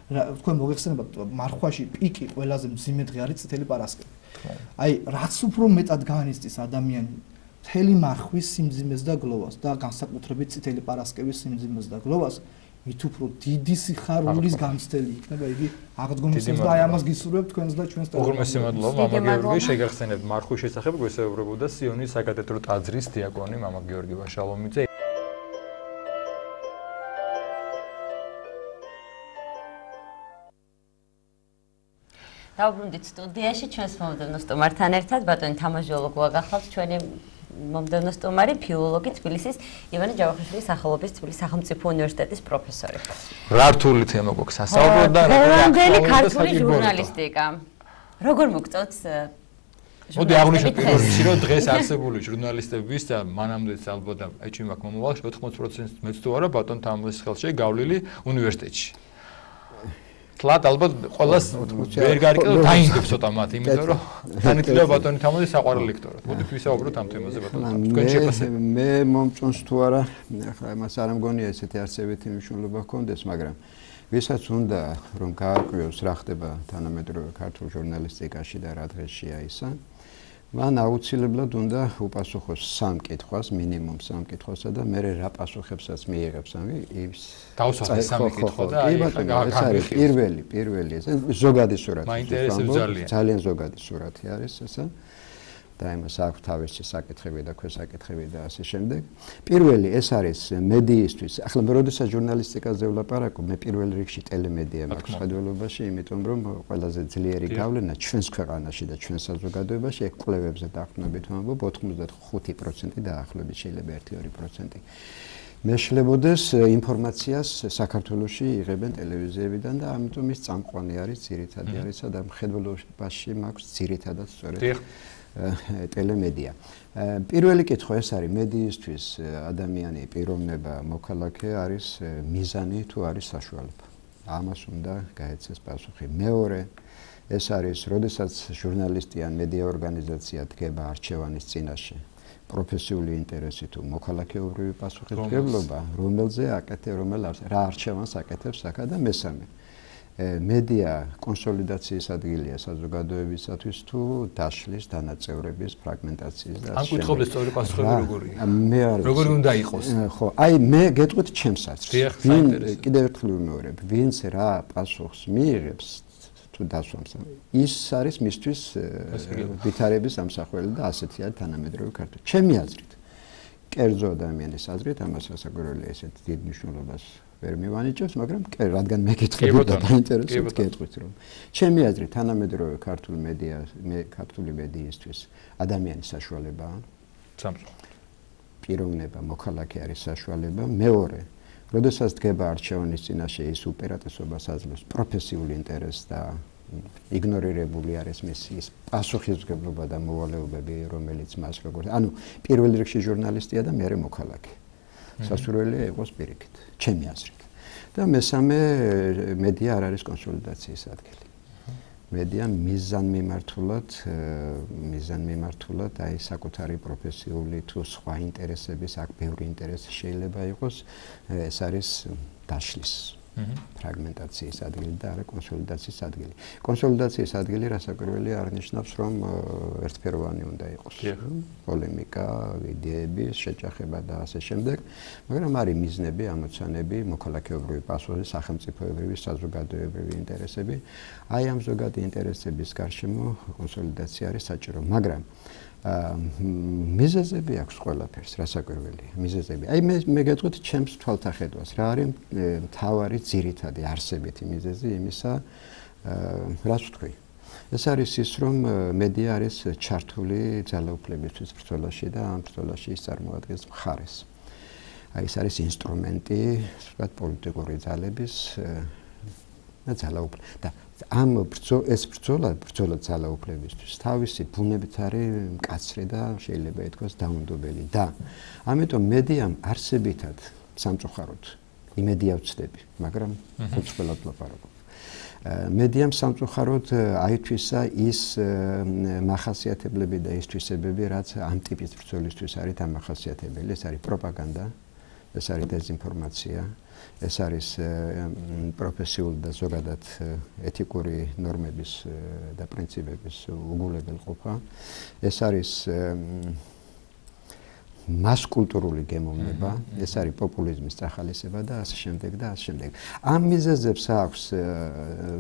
თქვენ მოგეხსენებათ მარხვაში პიკი ყველაზე მძიმე დღე არის წითელი პარასკევი. აი რაც უფრო მეტად განიცდის ადამიანი მთელი მარხვის სიმძიმეს და გლოვას და განსაკუთრებით წითელი პარასკევის სიმძიმეს და გლოვას, მით უფრო დიდი სიხარულის გამცდელი იქნება იგი აღდგომისას და აი ამას გისურვებ თქვენს და ჩვენს უღრმესი მადლობა მამა გიორგი, შეგახსენებთ მარხვის შესახებ გვესაუბრებოდა სიონის საკათედრო ტაძრის დიაკონი მამა გიორგი ვაშალომიძე. დავბრუნდით სტუდიაში ჩვენს მომდევნო სტუმართან ერთად ბატონი თამაშიოლო გვაგახავთ ჩვენი მომდევნო სტუმარი ფილოლოგი თბილისის ივანე ჯავახიშვილის სახელობის თბილისის სახელმწიფო უნივერსიტეტის პროფესორი. რა რთული თემა გვაქვს სასაუბრო და დღევანდელი ქართული ჟურნალისტიკა. როგორ მოგწევთ? მოდი აღვნიშნოთ პირველ რიგში, რომ დღეს არსებული ჟურნალისტების და მანამდეც ალბათ ეჭვი მაქვს მომავალში 80% მეც თუ არა ბატონ თამაშის ხელში გავლილი უნივერსიტეტში. თლად ალბათ ყველას ვერ გარიგებთ დაინდებს ცოტა მათ, იმიტომ რომ განიცდიდა ბატონი თამაშის საყვარელი ლექტორად. მოდი ვისაუბროთ ამ თემაზე ბატონო. თქვენ შეფასებით. მე მომწონს თუ არა, ახლა მას არ მგონია ესეთი არსებითი მნიშვნელობა ჰქონდეს, მაგრამ ვისაც უნდა რომ გაარკვიოს რა ხდება თანამედროვე ქართულ ჟურნალისტიკაში და რა დღეშია ისა, მან აუცილებლად უნდა უპასუხოს სამ კითხვას, მინიმუმ სამ კითხვასა და მე რა პასუხებსაც მიიღებს ის დავსვათ სამი კითხვა და აი ეს არის პირველი ეს ზოგადი სურათი. მაინტერესებს ძალიან ზოგადი სურათი არის ესა. და იმას აქვს თავისი საკითხები და ქვესაკითხები და ასე შემდეგ. პირველი ეს არის მედიისთვის. ახლა მე როდესაც ჟურნალისტიკაზე ვლაპარაკობ, მე პირველ რიგში ტელემედია მაქვს ხედველობაში, იმიტომ რომ ყველაზე ძლიერი გავლენა ჩვენს ქვეყანაში და ჩვენს საზოგადოებაში ეგ კვლევებზე დაყრდნობით ვამბობ 85% დაახლოებით შეიძლება 1-2%. მეშლებოდეს ინფორმაციას საქართველოში იღებენ ტელევიზიებიდან და ამიტომ ის წამყვანი არის, ძირითადი არის და ხედველობაში მაქვს ძირითადად სწორედ ტელემედია. პირველი კითხვა ეს არის მედიისთვის ადამიანი პიროვნება მოქალაქე არის მიზანი თუ არის საშუალება. ამას უნდა გაეცეს პასუხი. მეორე ეს არის როდესაც ჟურნალისტი ან მედია ორგანიზაცია დგება არჩევანის წინაშე პროფესიული ინტერესი თუ მოქალაქეობრივი პასუხისმგებლობა, რა არჩევანს აკეთებს აქა და მესამე მედია კონსოლიდაციის ადგილია საზოგადოებისათვის თუ დაშლის დანაწევრების ფრაგმენტაციის და ამ კითხვებზე სწორი პასუხები როგორია? მე არ ვიცი. როგორი უნდა იყოს? ხო, აი მე გეტყვით ჩემს აზრს. კიდევ ერთხელ ვიმეორებ, ვინც რა პასუხს მიიღებს თუ დასვამს, ის არის მისთვის ვითარების ამსახველი და ასეთი არის თანამედროვე ქართული. ჩემი აზრით, კერძო ადამიანის აზრით, ამას სასაგურელია ესეთ დიდ მნიშვნელობას ვერ მივანიჭებს, მაგრამ რადგან მეკითხები და დაინტერესებთ გეტყვით რომ ჩემი აზრით თანამედროვე ქართული მედიისთვის ადამიანის საშუალებაა. პიროვნება მოქალაქე არის საშუალება. მეორე, როდესაც დგება არჩევანის წინაშე ის უპირატესობას აძლევს პროფესიულ ინტერესს და იგნორირებული არის მის პასუხისმგებლობა და მოვალეობები, რომელიც მას როგორც ანუ პირველ რიგში ჟურნალისტია და მეორე მოქალაქე. სასურველია იყოს პირიქით, ჩემი აზრით. და მესამე მედია არ არის კონსოლიდაციის ადგილი. მედია მიზანმიმართულად აი საკუთარი პროფესიული თუ სხვა ინტერესების, აქ ბევრი ინტერესი შეიძლება იყოს, ეს არის დაშლის ფრაგმენტაციის ადგილი და არა კონსოლიდაციის ადგილი. კონსოლიდაციის ადგილი რასაკვირველია არნიშნავს, რომ ერთფეროვანი უნდა იყოს. პოლემიკა, იდეების შეჯახება და ასე შემდეგ, მაგრამ არის მიზნები, ამოცანები, მოქალაქეობრივი პასუხი, სახელმწიფოებრივი, საზოგადოებრივი ინტერესები. აი ამ ზოგადი ინტერესების გარშემო კონსოლიდაცია არის საჭირო, მაგრამ მიზეზები აქვს ყველაფერს, რასაკვირველია, მიზეზები. აი მე გეტყვით ჩემს თვალთახედვას, რა არის მთავარი ძირითადი არსებითი მიზეზი იმისა, რას ვთქვი. ეს არის ის, რომ მედია არის ჩართული ძალაუფლებისთვის ბრძოლაში და ამ ბრძოლაში ის წარმოადგენს მხარეს. აი ეს არის ინსტრუმენტი, ვთქვათ, პოლიტიკური ძალების და ძალაუფლება. და ამ ეს ბრძოლა ძალაუფლებისთვის თავისი ბუნებით არის მკაცრი და შეიძლება ითქვას დაუნდობელი და ამიტომ მედიამ არსებითად სამწუხაროდ იმედი ავცდები, მაგრამ უცხოელად ლაპარაკობ. მედიამ სამწუხაროდ აითვისა ის მახასიათებლები და ის თვისებები, რაც ამ ტიპის ბრძოლისთვის არის დამახასიათებელი. ეს არის პროპაგანდა, ეს არის დეზინფორმაცია, ეს არის პროფესიული და ზოგადად ეთიკური ნორმების და პრინციპების უგულებელყოფა. ეს არის მასკულტურული გემოვნება, ეს არის პოპულიზმის წახალისება და ასე შემდეგ და ასე შემდეგ. ამ მიზეზებს აქვს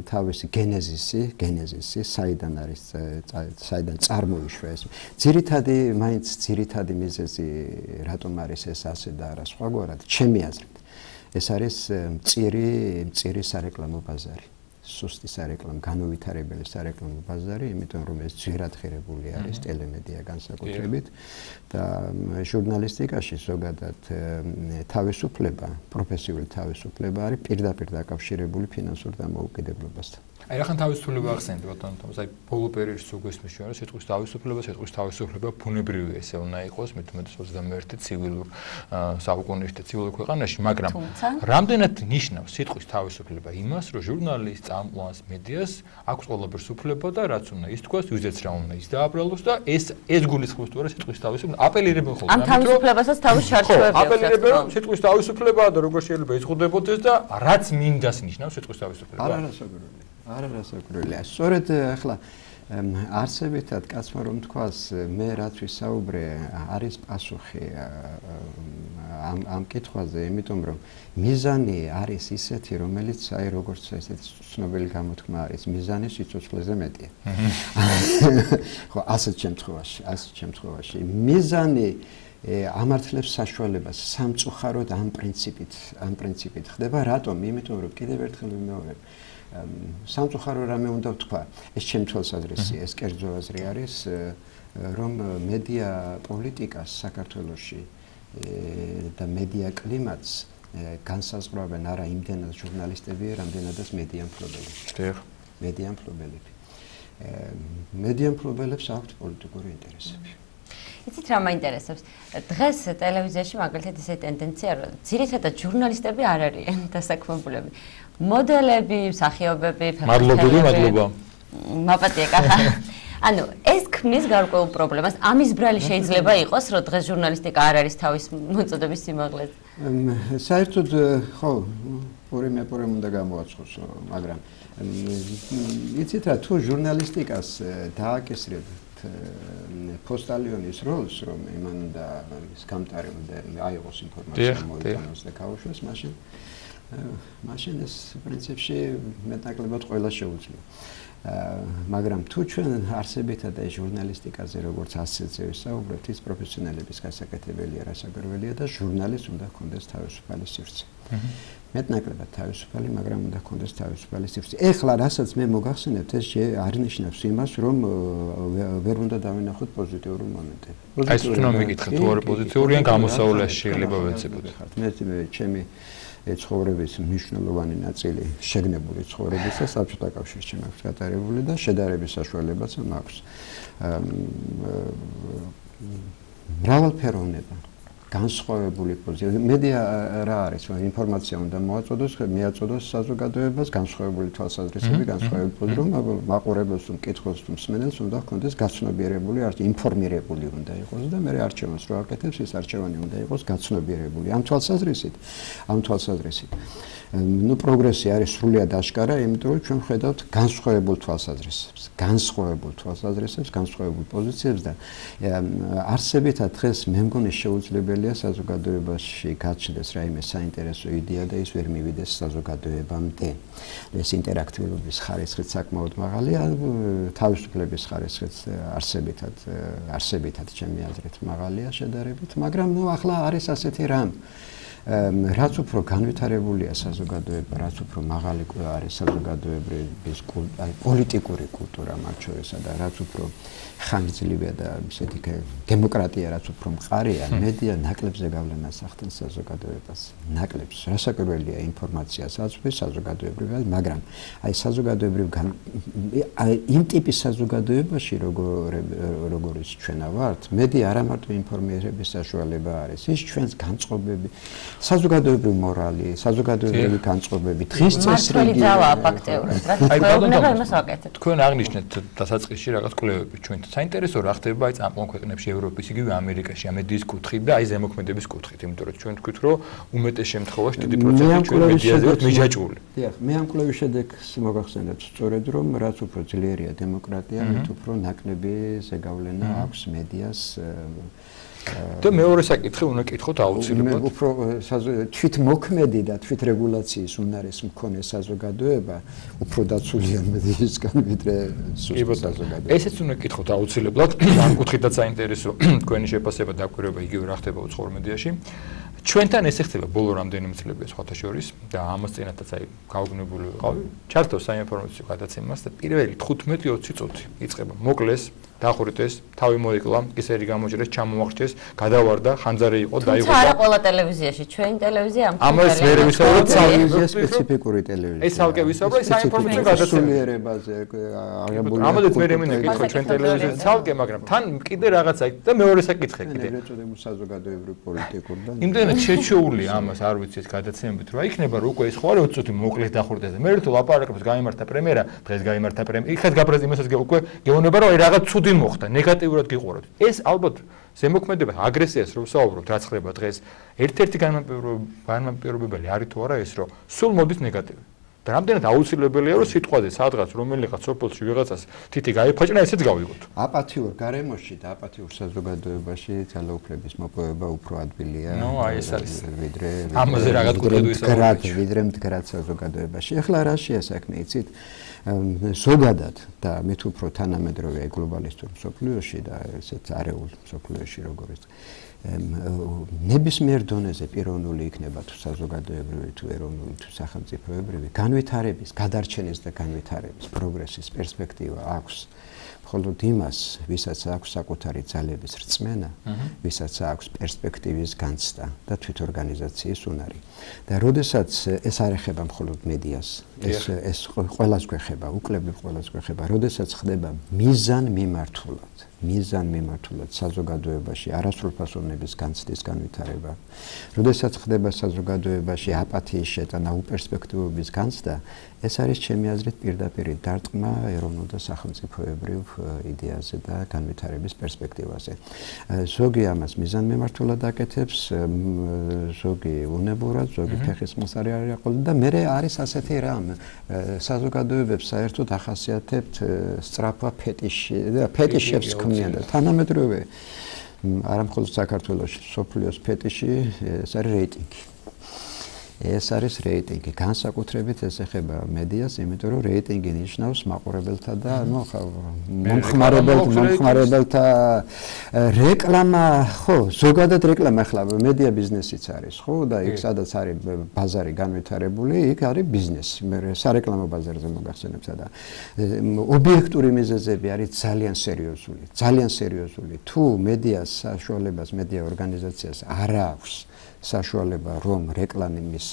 თავისი გენეზისი, საიდან წარმოიშვა ეს. მაინც ძირითადი მიზეზი რატომ არის ეს ასე და არა სხვაგვარად, ჩემი აზრით. ეს არის მწირი სარეკლამო ბაზარი. სუსტი სარეკლამო, განუვითარებელი სარეკლამო ბაზარი, იმიტომ რომ ეს ძვირად ღირებული არის ტელემედია განსაკუთრებით და ჟურნალისტიკაში ზოგადად თავისუფლება, პროფესიული თავისუფლება არის პირდაპირ დაკავშირებული ფინანსურ დამოუკიდებლობასთან. აი რახან თავისუფლება ახსენეთ ბატონო თომას, აი ბოლო პერიოდში უგვესმის ჩვენ სიტყვის თავისუფლება ბუნებრივი ესე უნდა იყოს, მე თვითონ 21 ცივილურ საუკუნეში ცივილურ ქვეყანაში, მაგრამ რამდენად ნიშნავს სიტყვის თავისუფლება იმას, რომ ჟურნალისტს, წამყვანს, მედიას აქვს ყველაფერს უფლება და რაც უნდა ის თქვას, ვიზეც რა უნდა ის დააბრალოს და ეს გულისხმობს თუ არა სიტყვის თავისუფლება, აპელირებენ ხოლმე ამ თავისუფლებასაც თავის შარჩოებია. აპელირებენ რომ სიტყვის თავისუფლებაა და როგორ შეიძლება იზღუდებოდეს და რაც მინდას ნიშნავს სიტყვის თავისუფლება. არასაკურველია. სწორედ ახლა არსებითად კაცმა რომ თქვას, მე რაც ვისაუბრე, არის პასუხი ამ კითხვაზე, იმიტომ რომ მიზანი არის ისეთი, რომელიც აი როგორც ესეთი ცნობილი გამოთქმა არის, მიზანი სიცოცხლეზე მეტია. ხო, ასეთ შემთხვევაში მიზანი ამართლებს საშუალებას სამწუხაროდ ამ პრინციპით ხდება. რატომ? იმიტომ რომ კიდევ ერთხელ ვიმეორებ, სამწუხარო რამე უნდა ვთქვა, ეს ჩემი თვალსაზრისია, ეს კერძო აზრი არის, რომ მედია პოლიტიკას საქართველოში და მედია კლიმატს განსაზღვრავენ არა იმდენად ჟურნალისტები, რამდენადაც მედია მფლობელები. მედია მფლობელებს აქვთ პოლიტიკური ინტერესები. იცით რა მაინტერესებს? დღეს ტელევიზიაში მაგალითად ისე ტენდენცია, რომ ძირითადად ჟურნალისტები არ არიან დასაქმებულები. მოდელები, მსახიობები, მადლობა. მაპატია კახა. ანუ ეს ქმნის გარკვეულ პრობლემას. ამის ბრალი შეიძლება იყოს, რომ დღეს ჟურნალისტიკა არ არის თავის მოწოდების სიმაღლეზე. საერთოდ ხო, პურემ უნდა გამოაცხოსო, მაგრამ იცით რა, თუ ჟურნალისტიკას დააკისრებთ პოსტალიონის როლს, რომ იმან და ის გამტარი უნდა აიღოს ინფორმაცია მოიტანოს და გაუშვეს, მაშინ ეს პრინციპში მეტნაკლებად ყველა შეუძლია. მაგრამ თუ ჩვენ არსებითად და ჟურნალისტიკაზე როგორც ასეზე ვისაუბრებთ, ის პროფესიონალების გასაკეთებელია, რასაკვირველია და ჟურნალისტს უნდა ჰქონდეს თავისუფალი სივრცე. მეტნაკლებად თავისუფალი, მაგრამ უნდა ჰქონდეს თავისუფალი სივრცე. ეხლა რასაც მე მოგახსენებთ, ეს არ ნიშნავს იმას, რომ ვერ უნდა დავინახოთ პოზიტიური მომენტები. აი ეს თუნდაც მეკითხეთ, თუ არა პოზიტიური ან გამოსავალეში შეიძლება ვეცებოთ. მე ჩემი ცხოვრების მნიშვნელოვანი ნაწილი შეგნებული ცხოვრებისა საბჭოთა კავშირში მაქვს გატარებული და შედარების საშუალებაც მაქვს. მრავალფეროვნება, განსხვავებული პოზიცია. მედია რა არის? ინფორმაცია უნდა მიაწოდოს საზოგადოებას, განსხვავებული თვალსაზრისები, განსხვავებული პოზიცია, რომ მაყურებელს თუ მკითხველს თუ მსმენელს უნდა ჰქონდეს გაცნობიერებული, ინფორმირებული უნდა იყოს და მე არჩევანს რო აკეთებს, ეს არჩევანი უნდა იყოს გაცნობიერებული. ამ თვალსაზრისით ну პროგრესი არის სრულიად აშკარა, იმიტომ რომ ჩვენ ხედავთ განსხვავებულ თვალსაზრისებს, განსხვავებულ პოზიციებს და არსებითად დღეს მე მგონი შეუძლებელია საზოგადოებაში გაჩნდეს რაიმე საინტერესო იდეა და ის ვერ მივიდეს საზოგადოებამდე. ეს ინტერაქტიულობის ხარისხიც საკმაოდ მაღალია, თავისუფლების ხარისხიც არსებითად ჩემი აზრით მაღალია შედარებით, მაგრამ ახლა არის ასეთი რამ რაც უფრო განვითარებულია საზოგადოება, რაც უფრო მაღალი არის საზოგადოებრივი პოლიტიკური კულტურა მათ შორისა და რაც უფრო ხანგრძლივია და ისეთი დემოკრატია რაც უფრო მყარია, მედია ნაკლებზე გავლენას ახდენს საზოგადოებას. ნაკლებს. რასაკვირველია ინფორმაციას აწვდის საზოგადოებრივად, მაგრამ აი საზოგადოებრივ იმ ტიპის საზოგადოებაში როგორიც ჩვენა ვართ, მედია არა მარტო ინფორმირების საშუალება არის, ის ჩვენს განწყობები, საზოგადოებრივი მორალი, საზოგადოებრივი განწყობები, დღის წესრიგი. თქვენ აღნიშნეთ დასაწყისში რაღაც კვლევები ჩვენ. საინტერესო რა ხდება აი წამყვან ქვეყნებში, ევროპის, იგივე ამერიკაში, ამედიის კუთხით და აი ზემოქმედების კუთხით, იმიტომ რომ ჩვენ თქვით რომ უმეტეს შემთხვევაში დიდი პროცენტი ჩვენ მედიაზე ვართ მიჯაჭვული. დიახ, მე ამ კვლევის შედეგს მოგახსენებთ სწორედ რომ რაც უფრო ძლიერია დემოკრატია, მით უფრო ნაკლები ზეგავლენა აქვს მედიას და მეორე საკითხი უნდა კითხოთ აუცილებლად. უფრო თვითმოქმედი და თვითრეგულაციის უნარის მქონე საზოგადოება უფრო დაცულია მედიისგან ვიდრე სუსტი საზოგადოება. ესეც უნდა კითხოთ აუცილებლად, ამ კუთხითაც საინტერესო თქვენი შეფასება დაკვირვება იგივე რა ხდება უცხოურ მედიაში. ჩვენთან ესე ხდება ბოლო რამდენიმე წლებია სხვათა შორის და ამას წინათაც აი გაუგნებული ვიყავი. ჩართო საინფორმაციო გადაცემას და პირველი 15-20 წუთი იწყება. მოკლეს დახურიტეს, თავი მოიკლა, კისერი გამოჭრეს, ჩამოაღჭეს, გადავარდა, ხანძარი იყო, დაიღუპა. თუმცა არა ყველა ტელევიზიაში, ჩვენი ტელევიზია ამ ამას ვერ ვისაუბრებ, ტელევიზია სპეციფიკური ტელევიზია. ეს ალკე ვისაუბრე, საინფორმაციო გადაცემაზე აღებული. ამოდეც მე მინდა კითხო ჩვენ ტელევიზიაზე ალკე, მაგრამ თან კიდე რაღაცა და მეორე საკითხი კიდე. ეწოდება საზოგადოებრივ პოლიტიკურ და იმდენად შეჩეულია ამას არ ვიცი ეს გადაცემებით, რა იქნება რომ უკვე ეს ხო არა 20 წუთი მოკლეს დახურიტეს და მე რითო ლაპარაკობს გამიმართა პრემიერა, დღეს გამიმართა პრემიერა. იქაც გაპრეზიდენტს უკვე გეუბნება რომ აი რაღაც ცუდი მოხდა, ნეგატიურად გიყურებთ. ეს ალბათ ზემოქმედება აგრესიას რო ვსაუბრობთ, რაც ხდება დღეს, ერთ-ერთი განმაპირობებელი არის თუ არა ეს, რომ სულ მოდის ნეგატივი. და რამდენად აუცილებელია რომ სიტყვაზე სადღაც რომელიღაც სოფელში ვიღაცას თითი გაიფაჭნა, ესეც გავიგოთ. აპათიურ გარემოში და აპათიურ საზოგადოებაში ძალაუფლების მოპოვება უფრო ადვილია. ნუ აი ეს არის ვიდრე ამაზე რაღაც კუთხით ვიდრე მდგრად საზოგადოებაში. ეხლა რაშია საქმე, იცით? ზოგადად და მით უფრო თანამედროვე გლობალისტურ მსოფლიოში და ესეც არეულ მსოფლიოში როგორც ნებისმიერ დონეზე პიროვნული იქნება თუ საზოგადოებრივი თუ ეროვნული თუ სახელმწიფოებრივი განვითარების, გადარჩენის და განვითარების პროგრესის პერსპექტივა აქვს. მხოლოდ იმას, ვისაც აქვს საკუთარი ძალების რწმენა, ვისაც აქვს პერსპექტივის განცდა და თვითორგანიზაციის უნარი. და როდესაც ეს არ ეხება მხოლოდ მედიას, ეს ყველას გვეხება, უკლებლივ ყველას გვეხება, როდესაც ხდება მიზანმიმართულად საზოგადოებაში არასრულფასოვნების განცდის განვითარება, როდესაც ხდება საზოგადოებაში აპათიის შეტანა, უპერსპექტივობის განცდა, ეს არის ჩემი აზრით პირდაპირი დარტყმა ეროვნულ და სახელმწიფოებრივ იდეაზე და განვითარების პერსპექტივაზე. ზოგი ამას მიზანმიმართულად აკეთებს, ზოგი უნებურად, ზოგი ფეხისმოს არ აყოლებს და მე არის ასეთი რამ საზოგადოებებს საერთოდ ახასიათებთ სწრაფვა ფეტიშებს ქმნიან და თანამედროვე არა მხოლოდ საქართველოში, სოფლიოს ფეტიში ეს არის რეიტინგი. ეს არის რეიტინგი. განსაკუთრებით ეს ეხება მედიას, იმიტომ რომ რეიტინგი ნიშნავს მაყურებელთა და მომხმარებელთა რეკლამა, ხო, ზოგადად რეკლამა ახლა მედია ბიზნესიც არის, ხო, და იქ სადაც არის ბაზარი განვითარებული, იქ არის ბიზნესი. მე სარეკლამო ბაზარზე მოგახსენებ სადა. ობიექტური მიზეზები არის ძალიან სერიოზული. თუ მედიას საშუალებას, მედია ორგანიზაციას არ აქვს საშუალება რომ რეკლამის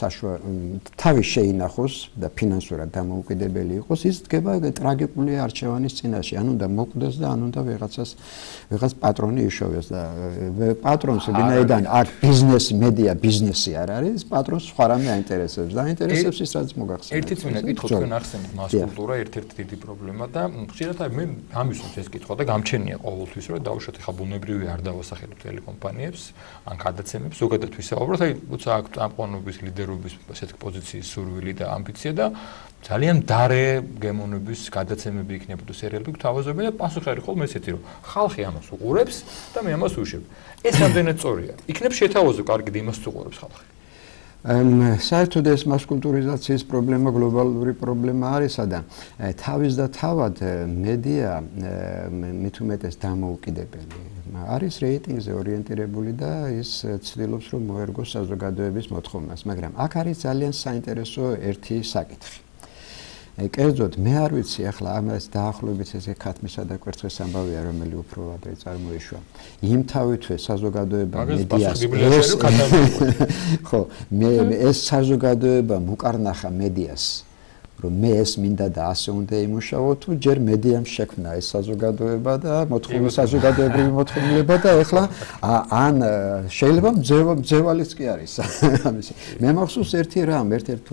თავი შეინახოს და ფინანსურად დამოუკიდებელი იყოს, ის დგება ტრაგიკული არჩევანის წინაშე. ან უნდა მოკვდეს და ან უნდა ვიღაც პატრონი იშოვეს და პატრონს ვინაიდან არ მედია ბიზნესი არ არის, პატრონს სხვა რამე აინტერესებს და აინტერესებს ის რაც მოგახსენეთ. ერთიც მინდა კითხო თქვენ ახსენეთ მასკულტურა ერთ-ერთი დიდი პრობლემა და ხშირად მე ამისვენს ეს კითხვა და გამჩენია ყოველთვის რომ დავუშვათ ხა ბუნებრივი არ დავასახელებ ტელეკომპანიებს ან გადაცემებს ზოგადად ვისაუბროთ აი როცა აქ წამყვანობის ლიდერობის ასეთ პოზიციის სურვილი და ამბიცია და ძალიან დარე გემოვნების გადაცემები იქნება თუ სერიალები გთავაზობენ და პასუხი არის ხოლმე ესეთი რომ ხალხი ამას უყურებს და მე ამას ვუშვებ. ეს რამდენად სწორია? იქნებ შეთავაზო კარგად იმას უყურებს ხალხი. საერთოდ ეს მასკულტურიზაციის პრობლემა გლობალური პრობლემა არის და თავის და თავად მედია მით უმეტეს დამოუკიდებელი არის რეიტინგზე ორიენტირებული და ის ცდილობს რომ მოერგოს საზოგადოების მოთხოვნას, მაგრამ აქ არის ძალიან საინტერესო ერთი საკითხი. კერძოდ მე არ ვიცი ახლა ამას დაახლოებით ესე ქათმისა და კვერცხის ამბავია რომელიც უფრო ადრე წარმოიშვა. იმთავითვე საზოგადოება მედიას ხო, ეს საზოგადოება მუკარნახა მედიას რომ მე ეს მინდა და ასე უნდა იმუშაო თუ ჯერ მედიამ შექმნა ეს საზოგადოება და საზოგადოებრივი მოთხოვნილება და ეხლა ან შეიძლება მძევალიც კი არის ამისი. მე მახსოვს ერთი რამ ერთ-ერთ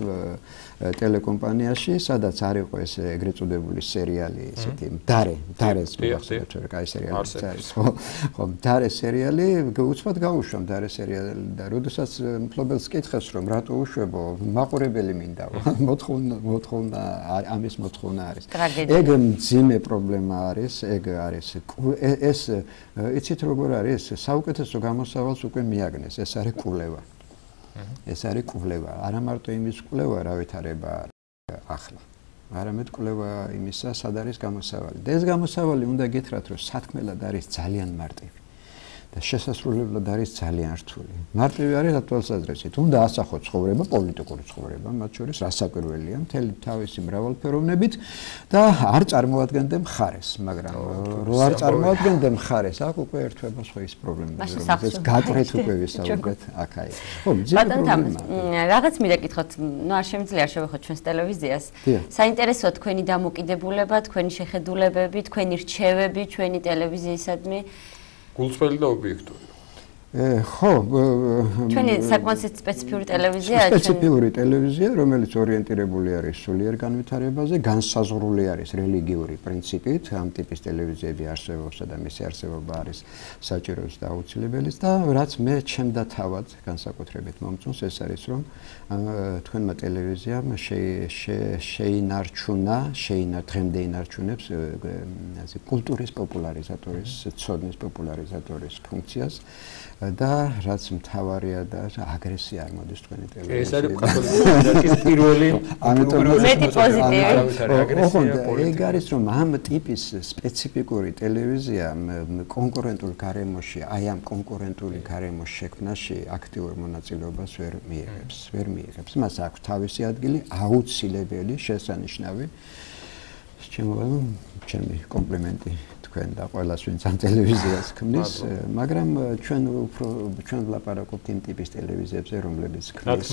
ტელეკომპანიაში, სადაც არ იყო ეს ეგრეთ წოდებული სერიალი, ესეთი მდარე მახსოვს რა კაი სერიალი არის. ხო, მდარე სერიალი, უცბად გაუშვა მდარე სერიალი და როდესაც მფლობელს კითხეს რომ რატო უშვებო, მაყურებელი მინდა, მოთხოვნა ამის მოთხოვნა არის. ეგ მძიმე პრობლემა არის, ეგ არის ეს იცით როგორ არის, საუკეთესო გამოსავალს უკვე მიაგნეს, ეს არის კვლევა. ეს არის კვლევა, არა მარტო იმის კვლევა, რა ვითარება ახლა. არამედ კვლევა იმისა, სად არის გამოსავალი. და ეს გამოსავალი უნდა გითხრათ, რომ სათქმელად არის ძალიან მარტივი და შესასრულებლად არის ძალიან რთული. მარტივი არის თვალსაზრისით. უნდა ასახო ცხოვრება, პოლიტიკური ცხოვრება, მათ შორის რასაკვირველია, მთელი თავისი მრავალფეროვნებით და არ წარმოადგენდა მხარეს, მაგრამ რო არ წარმოადგენდა მხარეს, აქ უკვე ერთვება სხვა ის პრობლემები, რომელზეც გაკრეთ უკვე ვისაუბრეთ აქ-აი. ხო, ბატონ თამაზ, რაღაც მინდა გითხოთ, ნუ არ შემიძლია შევეხოთ ჩვენს ტელევიზიას. საინტერესოა თქვენი დამოკიდებულება, თქვენი შეხედულებები, თქვენი რჩევები ჩვენი ტელევიზიისადმი. გულწრფელი და ობიექტური. ხო, ჩვენი საკმაოდ სპეციფიური ტელევიზია, სპეციფიური ტელევიზია, რომელიც ორიენტირებული არის სულიერ განვითარებაზე, განსაზღვრული არის რელიგიური პრინციპით, ამ ტიპის ტელევიზიები არსებობსა და მისი არსებობა არის საჭიროც და აუცილებელიც და რაც მე ჩემდა თავად განსაკუთრებით მომწონს, ეს არის რომ თქვენმა ტელევიზიამ შეინარჩუნა, დღემდე ინარჩუნებს კულტურის პოპულარიზატორის, ცოდნის პოპულარიზატორის ფუნქციას. და რაც მთავარია და აგრესია არ მოდის თქვენი ტელევიზია. ეს არის კათოლიკოს პირველი მეტი პოზიტივი. ეგ არის რომ ამ ტიპის სპეციფიკური ტელევიზია კონკურენტულ გარემოში, აი ამ კონკურენტული გარემოს შექმნაში აქტიურ მონაწილეობას ვერ მიიღებს. მას აქვს თავისი ადგილი, აუცილებელი, შესანიშნავი. ჩემი კომპლიმენტი თქვენ და ყველას ვინც ამ ტელევიზიას ქმნის, მაგრამ ჩვენ ვლაპარაკობთ იმ ტიპის ტელევიზიებზე, რომლებიც ქმნის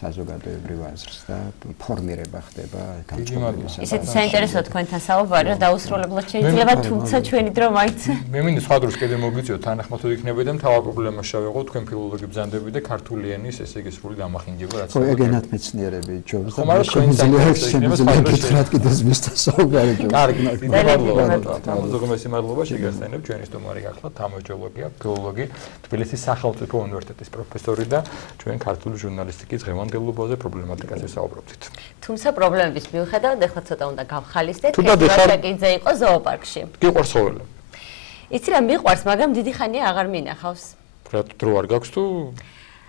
საზოგადოებრივ აზრს და ფორმირება ხდება განწყობილების. ისეთი საინტერესოა თქვენთან საუბარი, რომ დაუსრულებლად შეიძლება, თუმცა ჩვენი დრო მაინც. მე მინდა სხვა დროს კიდე მოგიწიოთ თანახმად იქნება და მთავარ პრობლემას შევეღოთ თქვენ ფილოლოგი ბრძანდები და ქართული ენის ესე იგი სრული დამახინჯება რაც. ხო, ეგენად მეცნიერები ჯობს და შემიძლია გითხრათ კიდე ზმისთან საუბარი ჯობს. კარგი, მადლობა. მადლობა შეგასწენებ ჩვენი სტუმარი გახლავთ თამოჯოლოგია, ფილოლოგი, თბილისის სახელმწიფო უნივერსიტეტის პროფესორი და ჩვენ ქართული ჟურნალისტიკის ღევანდელობაზე პრობლემატიკაზე საუბრობთ. თუმცა პრობლემების მიუხედავად ეხლა ცოტა უნდა გავხალისდეთ, კეთილაკიძე იყო ზოოპარკში. გიყვარს ცხოველები? იცი რა მიყვარს, მაგრამ დიდი ხანია აღარ მინახავს. რა დრო არ გაქვს თუ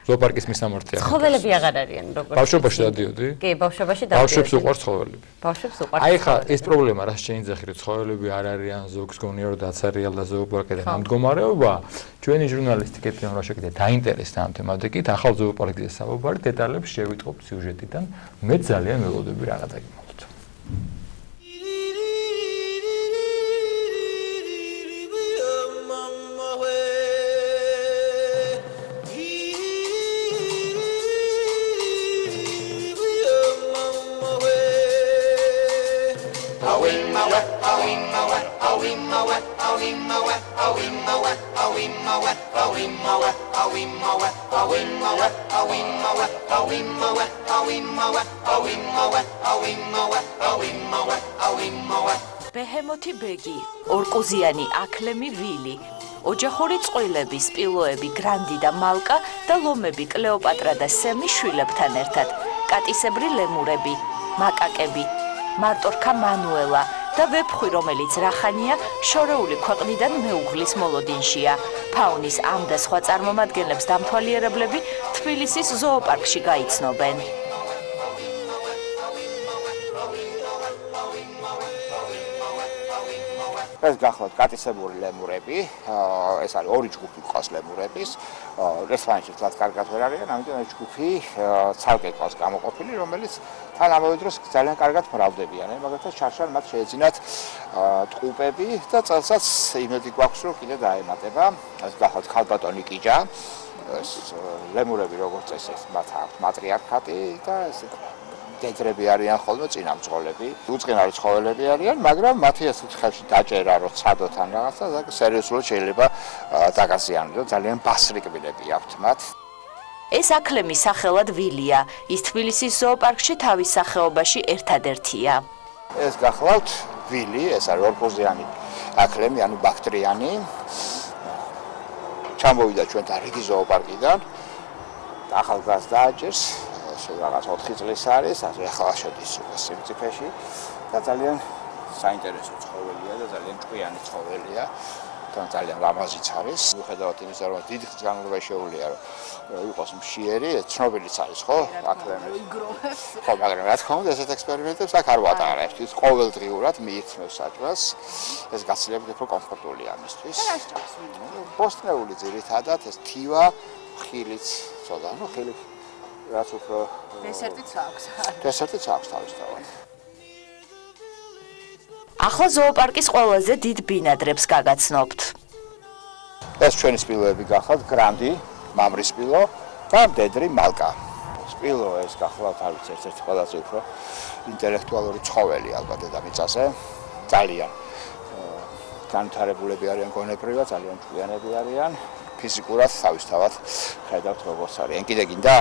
ზოოპარკის მისამართია? ცხოველები აღარ არიან როგორც. ბავშვობაში დადიოდი? კი, ბავშვობაში დადიოდი. ბავშვებს უყვარს ცხოველები. ბავშვებს უყვარს. აი ხა ეს პრობლემა რაც შეინძახი რომ ცხოველები არ არიან ზოგს გონია რომ დაცარიალ და ზოოპარკიდან ამ მდგომარეობა ჩვენი ჟურნალისტიკეთ რომ რა შეგიძლია დაინტერესდა ამ თემატიკით ახალ ზოოპარკზე საუბარი დეტალებს შევიტყობთ სიუჟეტიდან მე ძალიან ველოდები რაღაც აგიმოვთ. ბეჰემოთი ბეგი, ორკუზიანი აქლემი ვილი, ოჯახური წყვილები, სპილოები, გრანდი და მალკა და ლომები კლეოპატრა და სემი შვილებთან ერთად, კატისებრი ლემურები, მაკაკები, მარტორქა მანუელა და ვეფხვი, რომელიც რახანია, შორეული ქვეყნიდან მეუღლის მოლოდინშია. ფაუნის ამ და სხვა წარმომადგენლებს დამთვალიერებლები თბილისის ზოოპარკში გაიცნობენ. ეს გახლავთ კატისებური ლემურები, ეს არის ორი ჯგუფი ყავს ლემურების. ერთმანეთს თლად კარგად ვერ არიან, ამიტომ ეს ჯგუფი ცალკე ყავს გამოყოფილი, რომელიც თან ამავე დროს ძალიან კარგად მრავლდებიან, მაგალითად ჩარჩან მათ შეეძინათ ტყუპები და წელსაც იმედი გვაქვს, რომ კიდე დაემატება. ეს გახლავთ ქალბატონი კიჯა, ეს ლემურები როგორც წესი მათ აქვთ მატრიარქატი და ეს დედრები არიან ხოლმე წინამძღოლები, უწყინარი ცხოველები არიან, მაგრამ მათი ესეთ ხელში დაჭერა რო ცადოთ ან რაღაცა, სერიოზულად შეიძლება დაგაზიანონ, ძალიან ბასრიკბილები აქვთ მათ. ეს აკლემი სახელად ვილია, ის თბილისის ზოოპარკში თავის სახეობაში ერთადერთია. ეს გახლავთ ვილი, ეს არის ორპოზიანი აკლემი, ანუ ბაქტრიანი. ჩამოვიდა ჩვენთან რიგი ზოოპარკიდან. ახალგაზრდა აჭერს რაღაც 4 წლის არის, ასე ახლა შედის სიმწიფეში და ძალიან საინტერესო ცხოველია და ძალიან ჭკვიანი ცხოველია. ძალიან ლამაზიც არის. მიუხედავად იმისა, რომ დიდი ხნის განმავლობაში შეუძლია რომ იყოს მშიერი, ცნობილიც არის, ხო? აკლემი. ხო, მაგრამ რა თქმა უნდა, ესეთ ექსპერიმენტებს აქ არ ვატარებთ. ის ყოველდღიურად მიირთმევს საჭმელს. ეს გაცილებით უფრო კომფორტულია მისთვის. ბოსტნეული ძირითადად ეს თივა, ხილიც, ცოტა, ну, ხილი რაც უფრო დესერტიც აქვს. დესერტიც აქვს თავისთავად. ახლა ზოოპარკის ყველაზე დიდ ბინადრებს გაგაცნობთ. ეს ჩვენი სპილოები გახლავთ გრანდი, მამრის სპილო და მდედრი მალკა. სპილო ეს გახლავთ არის ერთ-ერთი ყველაზე უფრო ინტელექტუალური ცხოველი ალბათ დედამიწაზე. ძალიან განვითარებულები არიან გონებრივად, ძალიან ჭკვიანები არიან. ფიზიკურად თავისთავად ხედავთ როგორც არიან. კიდე გინდა?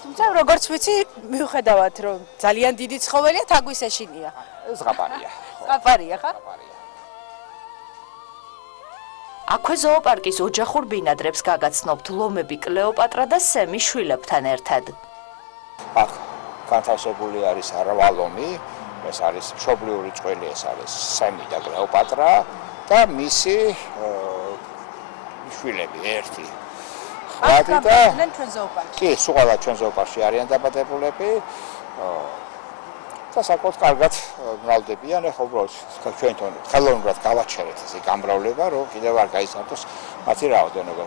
თუმცა როგორც ვიცი, მიუხედავად რომ ძალიან დიდი ცხოველია, თაგვის ეშინია. ზღაპარია. ზღაპარია ხა? აქვე ზოოპარკის ოჯახურ ბინადრებს გაგაცნობთ ლომები კლეოპატრა და სემი შვილებთან ერთად. აქ განთავსებული არის რვალომი, ეს არის მშობლიური წყვილი, ეს არის სემი და კლეოპატრა და მისი შვილები ერთი. ხვადი და კი, სულ ჩვენ ზოოპარკში არიან დაბადებულები. და საკმაოდ კარგად მრავლდებიან, ახლა უბრალოდ ჩვენთან ხელოვნურად გავაჩერეთ ესე გამრავლება, რომ კიდევ არ გაიზარდოს მათი რაოდენობა.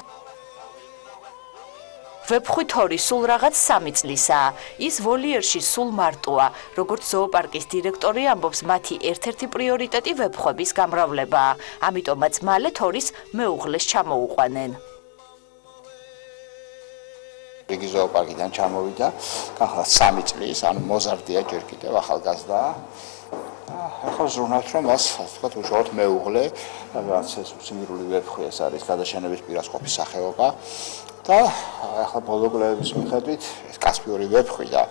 ვეფხვითორი სულ რაღაც 3 წლისაა. ის ვოლიერში სულ მარტოა. როგორც ზოოპარკის დირექტორი ამბობს, მათი ერთ-ერთი პრიორიტეტი ვეფხვების გამრავლებაა. ამიტომაც მალე თორის მეუღლეს ჩამოუყვანენ. რიგი ზოოპარკიდან ჩამოვიდა, ახლა 3 წლის, ანუ მოზარდია ჯერ კიდევ ახალგაზრდაა. ახლა ზრუნავთ, რომ მას, ასე ვთქვათ, უშუალოდ მეუღლე, რაც ეს სიმდიდრული ვეფხვი ეს არის გადაშენების პირას ყოფი სახეობა და ახლა ბოლო კვლევების მიხედვით ეს კასპიური ვეფხვი და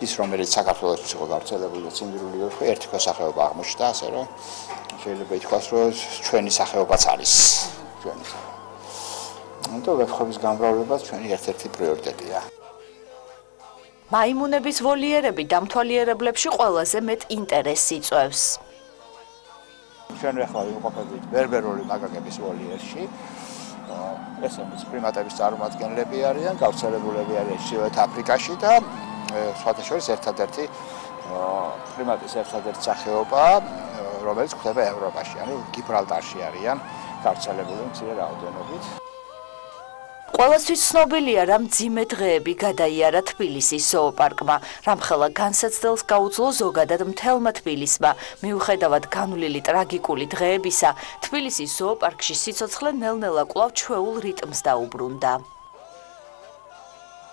ის რომელიც საქართველოს იყო გავრცელებული სიმდიდრული ვეფხვი ერთი სახეობა აღმოჩნდა, ასე რომ შეიძლება ითქვას, რომ ჩვენი სახეობაც არის ჩვენი სახეობა. და ვეფხვების გამრავლებაც ჩვენი ერთ-ერთი პრიორიტეტია. მაიმუნების ვოლიერები დამთვალიერებლებში ყველაზე მეტ ინტერესს იწვევს. ჩვენ ახლა ვიმყოფებით ბერბერული მაკაკების ვოლიერში. ესენიც პრიმატების წარმომადგენლები არიან, გავრცელებულები არიან ჩრდილოეთ აფრიკაში და სხვათა შორის ერთადერთი პრიმატის ერთადერთი სახეობა, რომელიც გვხვდება ევროპაში, ანუ გიბრალტარში არიან გავრცელებული მცირე რაოდენობით. ყველასთვის ცნობილია, რა მძიმე დღეები გადაიარა თბილისის ზოოპარკმა, რამხელა განსაცდელს გაუძლო ზოგადად მთელმა თბილისმა. მიუხედავად განვლილი ტრაგიკული დღეებისა, თბილისის ზოოპარკში სიცოცხლე ნელ-ნელა კვლავ ჩვეულ რიტმს დაუბრუნდა.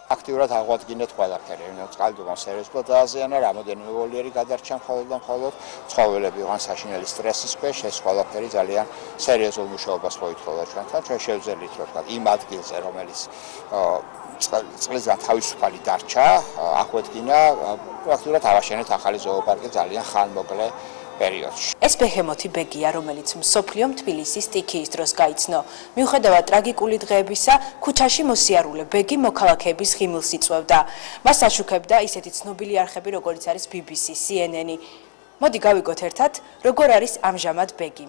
აქტიურად აღვადგინეთ ყველაფერი, რომ წყალდიდობამ სერიოზულად დააზიანა, რამოდენიმე ვოლიერი გადარჩა მხოლოდ ცხოველები იყვნენ საშინელი სტრესის ქვეშ, ეს ყველაფერი ძალიან სერიოზულ მუშაობას მოითხოვდა ჩვენთან. ჩვენ შევძელით, რომ ვთქვათ, იმ ადგილზე, რომელიც წყლისგან თავისუფალი დარჩა, აღვადგინა, პრაქტიკულად ავაშენეთ ახალი ზოოპარკი ძალიან ხანმოკლე პერიოდში. ეს ბეჰემოთი ბეგია, რომელიც მსოფლიომ თბილისის სტიქიის დროს გაიცნო. მიუხედავად ტრაგიკული დღეებისა, ქუჩაში მოსიარულე ბეგი მოქალაქეების ღიმილს იწვევდა. მას აშუქებდა ისეთი ცნობილი არხები, როგორც არის BBC, CNN. მოდი გავიგოთ ერთად, როგორ არის ამჟამად ბეგი.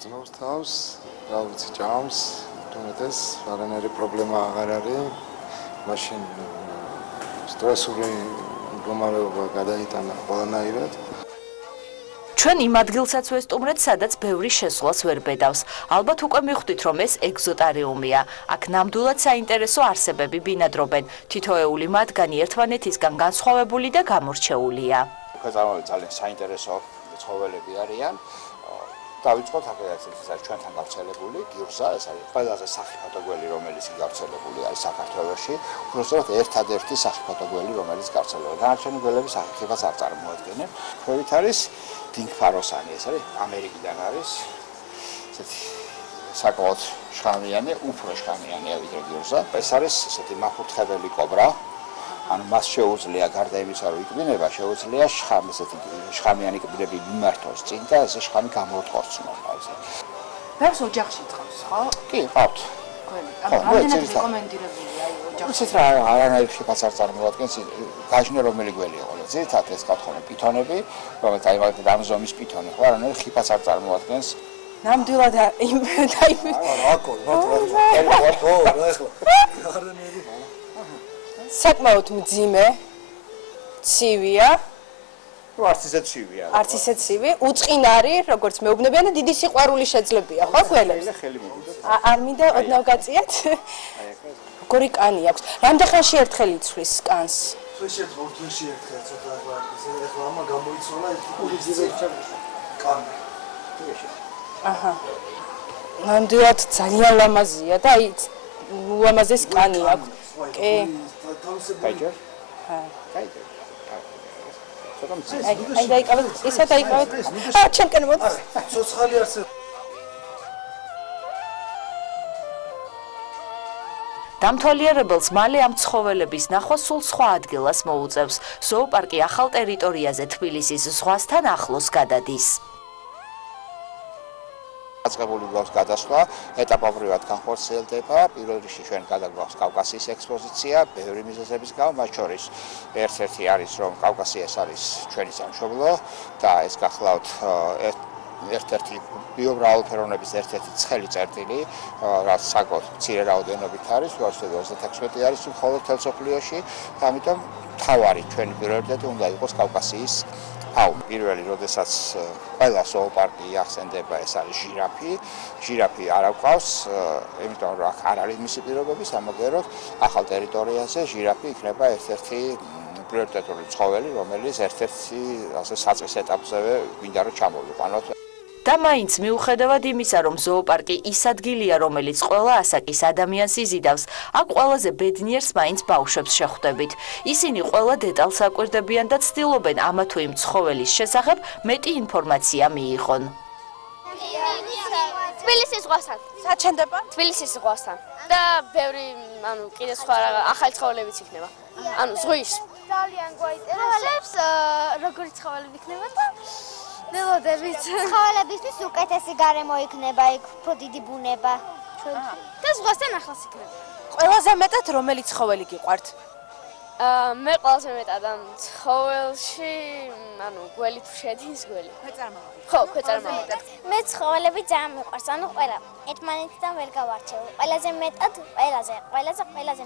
ძნობს თავს, რა ვიცი, ჭამს, თუმეტეს არანაირი პრობლემა აღარ არის. მაშინ სტრესული მდგომარეობა გადაიტანა ყველანაირად. ჩვენ იმ ადგილსაც ვესტუმრეთ, სადაც ბევრი შესვლას ვერ ბედავს. ალბათ უკვე მიხვდით, რომ ეს ეგზოტარიუმია. აქ ნამდვილად საინტერესო არსებები ბინადრობენ. თითოეული მათგანი ერთმანეთისგან განსხვავებული და გამორჩეულია. Ქეწარმავები ძალიან საინტერესო ცხოველები არიან. დავიწყოთ აქედან ჩვენთან გავრცელებული გიურზა, ეს არის ყველაზე სახიფათო გველი, რომელიც გავრცელებული არის საქართველოში. უბრალოდ ერთადერთი სახიფათო გველი, რომელიც გავრცელდება. დანარჩენი გველები სახიფათოს არ წარმოადგენენ. ქვევით არის დინგფაროსანი, ეს არის ამერიკიდან არის. ესეთი საკმაოდ შხამიანი, უფრო შხამიანია ვიდრე გიურზა. ეს არის ესეთი მაფურთხებელი კობრა. ანუ მას შეუძლია გარდა იმისა, რომ იყბინება, შეუძლია ესეთი შხამიანი კბილები მიმართოს წინ და ესე შხამი გამოუტყოს ნორმალზე. ბევრს ოჯახში წავს, ხო? კი, ყავთ. რამდენად რეკომენდირებულია ოჯახში? ისეთ რა არანაირ შიფას არ წარმოადგენს, გაჟნე რომელი გველი იყო. ძირითადად ეს კათხოვნე პითონები, რომელიც აი მაგალითად ამ ზომის პითონი ხო, არანაირ შიფას არ წარმოადგენს. ნამდვილად საკმაოდ მძიმე, ცივია. არც ისე ცივია. არც ისე ცივი, უწყინარი, როგორც მეუბნებიან და დიდი სიყვარული შეძლებია, ხო, გველებს? არ მინდა ოდნავ გაწიათ? როგორი კანი აქვს? რამდენ ხანში ერთხელ იცვლის კანს? თვეში ერთ თვეში ერთხელ ცოტა ახლა ამა გამოიცვალა კანი. აჰა. ნამდვილად ძალიან ლამაზია და აი ულამაზეს კანი აქვს. კი. კაიჯერ? ჰა. კაიჯერ. აი დაიკავეთ, ისა დაიკავეთ. ჩემკენ მოდი. ცოცხალი არსებობს. დამთვალიერებელს მალე ამ ცხოველების ნახვა სულ სხვა ადგილას მოუწევს. ზოოპარკი ახალ ტერიტორიაზე თბილისის ზღვასთან ახლოს გადადის. აწყებული გვაქვს გადასვლა, ეტაპობრივად განხორციელდება. პირველ რიგში ჩვენ გადაგვაქვს კავკასიის ექსპოზიცია, ბევრი მიზეზების გამო, მათ შორის ერთ-ერთი არის, რომ კავკასია არის ჩვენი სამშობლო და ეს გახლავთ ერთ-ერთი ბიომრავალფეროვნების ერთ-ერთი ცხელი წერტილი, რაც საკმაოდ მცირე რაოდენობით არის, ვარსკვლავი 36 არის მხოლოდ მთელ მსოფლიოში, ამიტომ მთავარი ჩვენი პრიორიტეტი უნდა იყოს კავკასიის ფაუნა. პირველი, როდესაც ყველა ზოოპარკი ახსენდება, ეს არის ჟირაფი. ჟირაფი არ აქვს, იმიტომ რომ აქ არ არის მისი პირობები, სამაგეროდ ახალ ტერიტორიაზე ჟირაფი იქნება ერთ-ერთი პრიორიტეტული ცხოველი, რომელიც ერთ-ერთი ასე საწყის ეტაპზევე მინდა რომ ჩამოვიყვანოთ. და მაინც მიუხედავად იმისა, რომ ზოოპარკი ის ადგილია, რომელიც ყველა ასაკის ადამიანს იზიდავს, აქ ყველაზე ბედნიერს მაინც ბავშვებს შეხვდებით. ისინი ყველა დეტალს აკვირდებიან და ცდილობენ ამა თუ იმ ცხოველის შესახებ მეტი ინფორმაცია მიიღონ. თბილისის ზღვასთან. საჩენდება? თბილისის ზღვასთან. და ბევრი, ანუ კიდე სხვა ახალი ცხოველებიც იქნება. ანუ ზღვის. ძალიან გვაინტერესებს როგორი ცხოველები იქნება და ველოდებით. ცხოველებისთვის უკეთესი გარემო იქნება, იქ უფრო დიდი ბუნება. და ზღვასთან ახლოს იქნება. ყველაზე მეტად რომელი ცხოველი გიყვართ? მე ყველაზე მეტად ამ ცხოველში, ანუ გველი თუ შედის გველი. ქვეწარმავები. ხო, ქვეწარმავები. მე ცხოველები ძალიან მიყვარს, ანუ ყველა ერთმანეთთან ვერ გავარჩევ. ყველაზე მეტად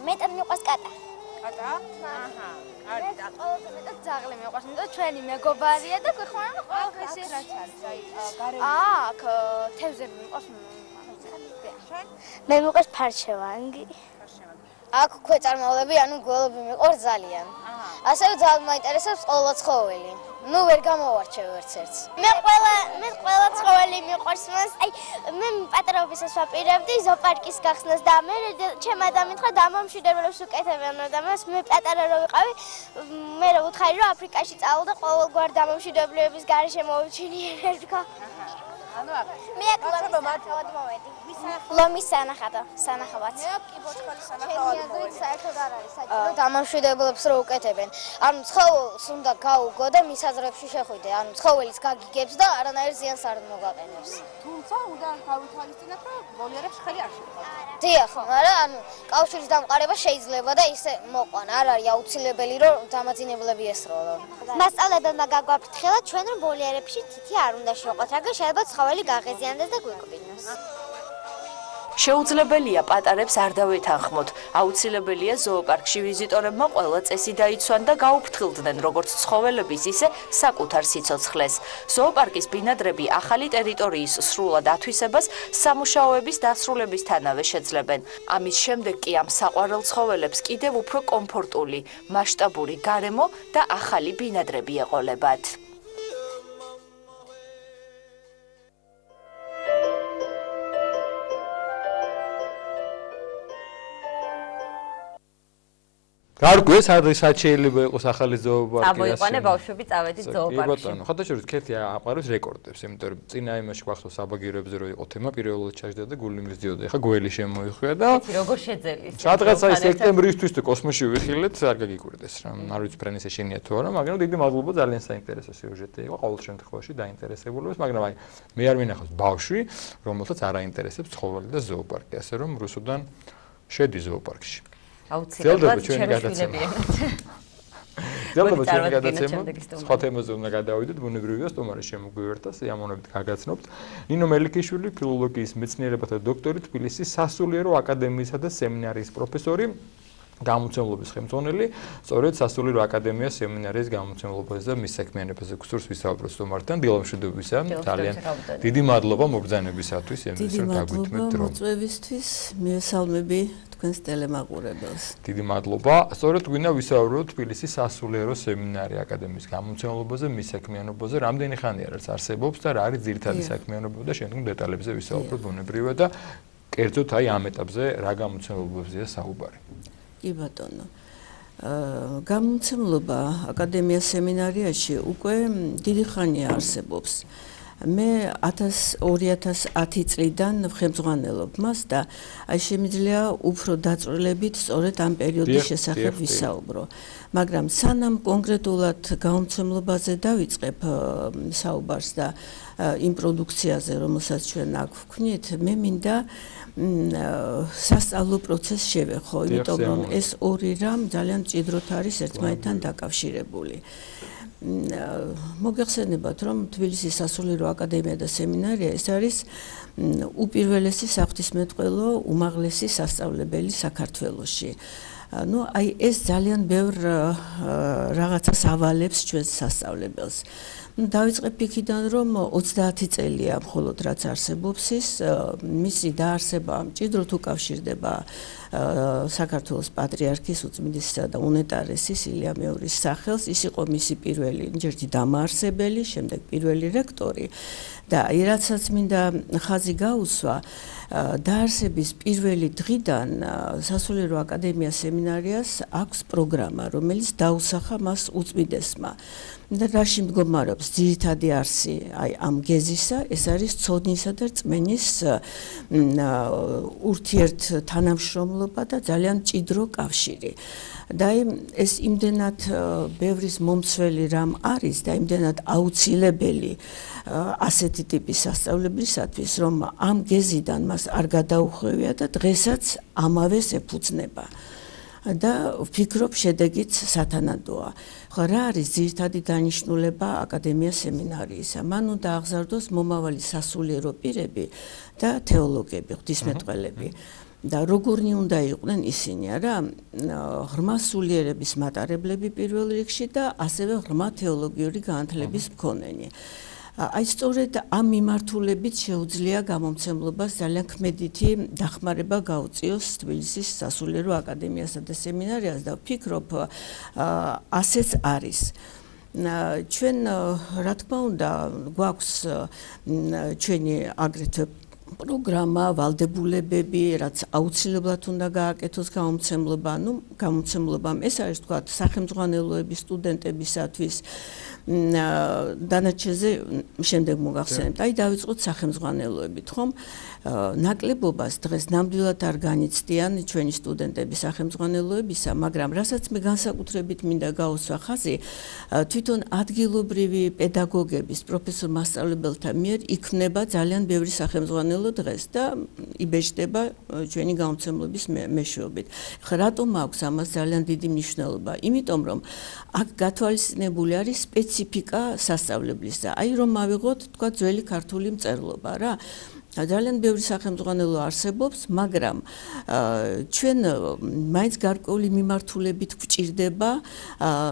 მეტად მიყვარს კატა. კატა? აჰა. არის და ყველაზე მეტად ძაღლი მიყვარს, იმიტომ რომ ჩვენი მეგობარია და გვეხმარება ყველაფერს. აქ თევზები მიყვარს. მე მიყვარს ფარჩევანგი. აქ ქვეწარმავლები, ანუ გველები მიყვარს ძალიან. ასევე ძალიან მაინტერესებს ყველა ცხოველი. ნუ ვერ გამოვარჩევ ერთ-ერთს. მე ყველა ცხოველი მიყვარს, მას აი მე პატარობისას ვაპირებდი ზოოპარკის გახსნას და მე ჩემ ადამიანთან დამამშვიდებლებს უკეთებენ და მას მე პატარა რო ვიყავი, მე რო ვუთხარი რომ აფრიკაში წავალ და ყოველგვარ დამამშვიდებლების გარეშე მოვიჩინიერებ თქო. ანუ აქ მე აქ ლომისანახავად მოვედი. ლომის სანახავად. მე აქ კიბოჩქოლის სანახავად მოვედი. საერთოდ არ არის საჭირო დამამშვიდებლებს რო უკეთებენ. ანუ ცხოველს უნდა გაუგო და მის აზრებში შეხვიდე. ანუ ცხოველის გაგიგებს და არანაირ ზიანს არ მოგაყენებს. თუმცა უნდა გავითვალისწინოთ, რომ ბოლიერებს ხელი არ შეუყვართ. დიახ, მაგრამ ანუ კავშირის დამყარება შეიძლება და ისე მოყვანა. არ არის აუცილებელი რომ დამაძინებლები ესროლონ. მასწავლებელმა გაგვაფრთხილა ჩვენ რომ ბოლიერებში თითი არ უნდა შევყოთ, რადგან შეიძლება ცხოველი გაღეზიანდეს და გვიკვდინოს. შეუძლებელია პატარებს არ დავეთანხმოთ. აუცილებელია ზოოპარკში ვიზიტორებმა ყველა წესი დაიცვან და გაუფრთხილდნენ როგორც ცხოველების, ისე საკუთარ სიცოცხლეს. ზოოპარკის ბინადრები ახალი ტერიტორიის სრულად ათვისებას სამუშაოების დასრულებისთანავე შეძლებენ. ამის შემდეგ კი ამ საყვარელ ცხოველებს კიდევ უფრო კომფორტული, მასშტაბური გარემო და ახალი ბინადრები ეყოლებათ. გარკვეს არის შეიძლება იყოს ახალი ზოოპარკი. წამოიყვანე ბავშვები წავედით ზოოპარკში. ბატონო, ხათაშორის ქეთი აყარებს რეკორდებს, იმიტომ რომ წინა იმაში გვახსოვს საბაგიროებზე რო იყო თემა, პირველად ჩაჯდა და გული მისდიოდა. ეხა გველი შემოიხვია და ქეთი როგორ შეძელის? სადღაც აი სექტემბრისთვის თუ კოსმოსში ვიხილეთ, არ გაგიკვირდეს რა. არ ვიცი ფრენისა შენია თუ არა, მაგრამ დიდი მადლობა, ძალიან საინტერესო სიუჟეტი იყო. ყოველ შემთხვევაში დაინტერესებულებს, მაგრამ აი მე არ მინახავს ბავშვი, რომელსაც არ აინტერესებს ცხოველი და ზოოპარკი, ასე რომ რუსუდან შედი ზოოპარკში. აუცილებლად ჩვენი გადაცემა. ზოგადად ჩვენი გადაცემა სხვა თემაზე უნდა გადავიდეთ, ბუნებრივია სტუმარი შემოგვიერთდა, სიამოვნებით გაგაცნობთ. ნინო მელიქიშვილი, ფილოლოგიის მეცნიერებათა დოქტორი, თბილისის სასულიერო აკადემიისა და სემინარიის პროფესორი, გამომცემლობის ხელმძღვანელი, სწორედ სასულიერო აკადემიის სემინარიის გამომცემლობაზე და მის საქმიანობაზე გსურს ვისაუბროთ სტუმართან. დილამშვიდობისა, ძალიან დიდი მადლობა მობრძანებისათვის, იმის რომ დაგვიტმეთ დრო. მოწვევისთვის, მიესალმები თქვენს ტელემაყურებელს. დიდი მადლობა. სწორედ გვინდა ვისაუბროთ თბილისის სასულიერო სემინარი აკადემიის გამომცემლობაზე, მის საქმიანობაზე, რამდენი ხანია რაც არსებობს და რა არის ძირითადი საქმიანობა და შემდგომ დეტალებზე ვისაუბროთ ბუნებრივია და კერძოდ აი ამ ეტაპზე რა გამომცემლობებზეა საუბარი. კი ბატონო. გამომცემლობა აკადემიას სემინარიაში უკვე დიდი ხანია არსებობს. მე 2010 წლიდან ხელმძღვანელობ მას და აი შემიძლია უფრო დაწვრილებით სწორედ ამ პერიოდის შესახებ ვისაუბრო. მაგრამ სანამ კონკრეტულად გამომცემლობაზე დავიწყებ საუბარს და იმ პროდუქციაზე, რომელსაც ჩვენ აქ ვქვნით, მე მინდა სასწავლო პროცესს შევეხო, იმიტომ რომ ეს ორი რამ ძალიან მჭიდროდ არის ერთმანეთთან დაკავშირებული. მოგეხსენებათ, რომ თბილისის სასულიერო აკადემია და სემინარია ეს არის უპირველესი საღვთისმეტყველო უმაღლესი სასწავლებელი საქართველოში. ну აი ეს ძალიან ბევრ რაღაცას ავალებს ჩვენს სასწავლებელს. დავიწყებ იქიდან, რომ 30 წელია მხოლოდ რაც არსებობს ის, მისი დაარსება მჭიდროდ უკავშირდება საქართველოს პატრიარქის უწმიდესისა და უნეტარესის ილია მეორის სახელს. ის იყო მისი პირველი ჯერჯი დამაარსებელი, შემდეგ პირველი რექტორი და რაცაც მინდა ხაზი გაუსვა, დაარსების პირველი დღიდან სასულიერო აკადემიას სემინარიას აქვს პროგრამა, რომელიც დაუსახა მას უწმიდესმა. და რაში მდგომარეობს ძირითადი არსი აი ამ გეზისა, ეს არის ცოდნისა და რწმენის ურთიერთთანამშრომლობა და ძალიან მჭიდრო კავშირი. და ეს იმდენად ბევრის მომცველი რამ არის და იმდენად აუცილებელი ასეთი ტიპის სასწავლებლისათვის, რომ ამ გეზიდან მას არ გადაუხვევია და დღესაც ამავეს ეფუძნება. და ვფიქრობ, შედეგიც სათანადოა. ხო, რა არის ძირითადი დანიშნულება აკადემიას სემინარიისა? მან უნდა აღზარდოს მომავალი სასულიერო პირები და თეოლოგები, ღვთისმეტყველები. და როგორნი უნდა იყვნენ ისინი, არა? ღრმა სულიერების მატარებლები პირველ რიგში და ასევე ღრმა თეოლოგიური განათლების მქონენი. აი სწორედ ამ მიმართულებით შეუძლია გამომცემლობას ძალიან ქმედითი დახმარება გაუწიოს თბილისის სასულიერო აკადემიასა და სემინარიას და ვფიქრობ, ასეც არის. ჩვენ რა თქმა უნდა გვაქვს ჩვენი აგრეთვე პროგრამა, ვალდებულებები, რაც აუცილებლად უნდა გააკეთოს გამომცემლობა. ну გამომცემლობამ ეს არის თქვა სახელმძღვანელოების სტუდენტებისათვის დანარჩენზე შემდეგ მოგახსენებთ. აი დავიწყოთ სახელმძღვანელოებით, ხომ? ნაკლებობას დღეს ნამდვილად არ განიცდიან ჩვენი სტუდენტები სახელმძღვანელოებისა, მაგრამ რასაც მე განსაკუთრებით მინდა გაუსვა ხაზი, თვითონ ადგილობრივი პედაგოგების, პროფესორ მასწავლებელთა მიერ იქმნება ძალიან ბევრი სახელმძღვანელო დღეს და იბეჭდება ჩვენი გამომცემლობის მეშვეობით. ხა რატომ აქვს ამას ძალიან დიდი მნიშვნელობა? იმიტომ რომ აქ გათვალისწინებული არის სპეციფიკა სასწავლებლისა. აი რომ ავიღოთ თქვა ძველი ქართული მწერლობა რა. ძალიან ბევრი სახელმძღვანელო არსებობს, მაგრამ ჩვენ მაინც გარკვეული მიმართულებით გვჭირდება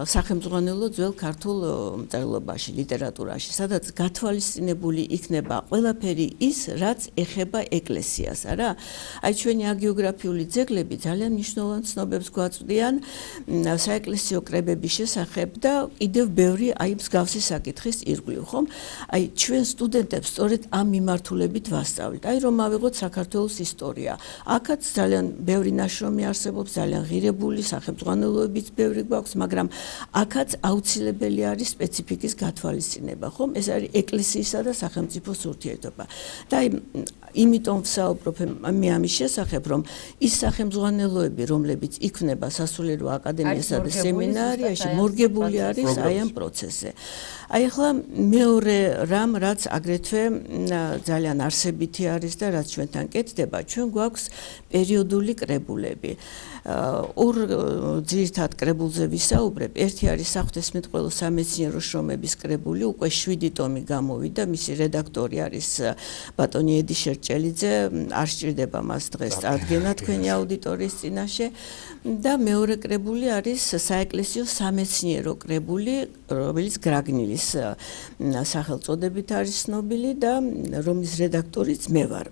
სახელმძღვანელო ძველ ქართულ მწერლობაში, ლიტერატურაში, სადაც გათვალისწინებული იქნება ყველაფერი ის, რაც ეხება ეკლესიას, არა? აი ჩვენი აგიოგრაფიული ძეგლები ძალიან მნიშვნელოვან ცნობებს გვაწვდიან საეკლესიო კრებების შესახებ და კიდევ ბევრი აი მსგავსი საკითხის ირგვლივ, ხომ? აი ჩვენ სტუდენტებს სწორედ ამ მიმართულებით ვასწავლით. აი რომ ავიღოთ საქართველოს ისტორია. აქაც ძალიან ბევრი ნაშრომი არსებობს, ძალიან ღირებული სახელმძღვანელოებიც ბევრი გვაქვს, მაგრამ აქაც აუცილებელი არის სპეციფიკის გათვალისწინება, ხომ? ეს არის ეკლესიისა და სახელმწიფოს ურთიერთობა. და იმიტომ ვსაუბრობ მე ამის შესახებ, რომ ის სახელმძღვანელოები, რომლებიც იქმნება სასულიერო აკადემიასა და სემინარიაში, მორგებული არის აი ამ პროცესზე. აი ახლა მეორე რამ, რაც აგრეთვე ძალიან არსებითი არის და რაც ჩვენთან კეთდება, ჩვენ გვაქვს პერიოდული კრებულები. ორ ძირითად კრებულზე ვისაუბრებ. ერთი არის საღვთისმეტყველო სამეცნიერო შრომების კრებული, უკვე 7 ტომი გამოვიდა, მისი რედაქტორი არის ბატონი ედი შერჭელიძე, არ სჭირდება მას დღეს წარდგენა თქვენი აუდიტორიის წინაშე. და მეორე კრებული არის საეკლესიო სამეცნიერო კრებული, რომელიც გრაგნილის სახელწოდებით არის ცნობილი და რომლის რედაქტორიც მე ვარ.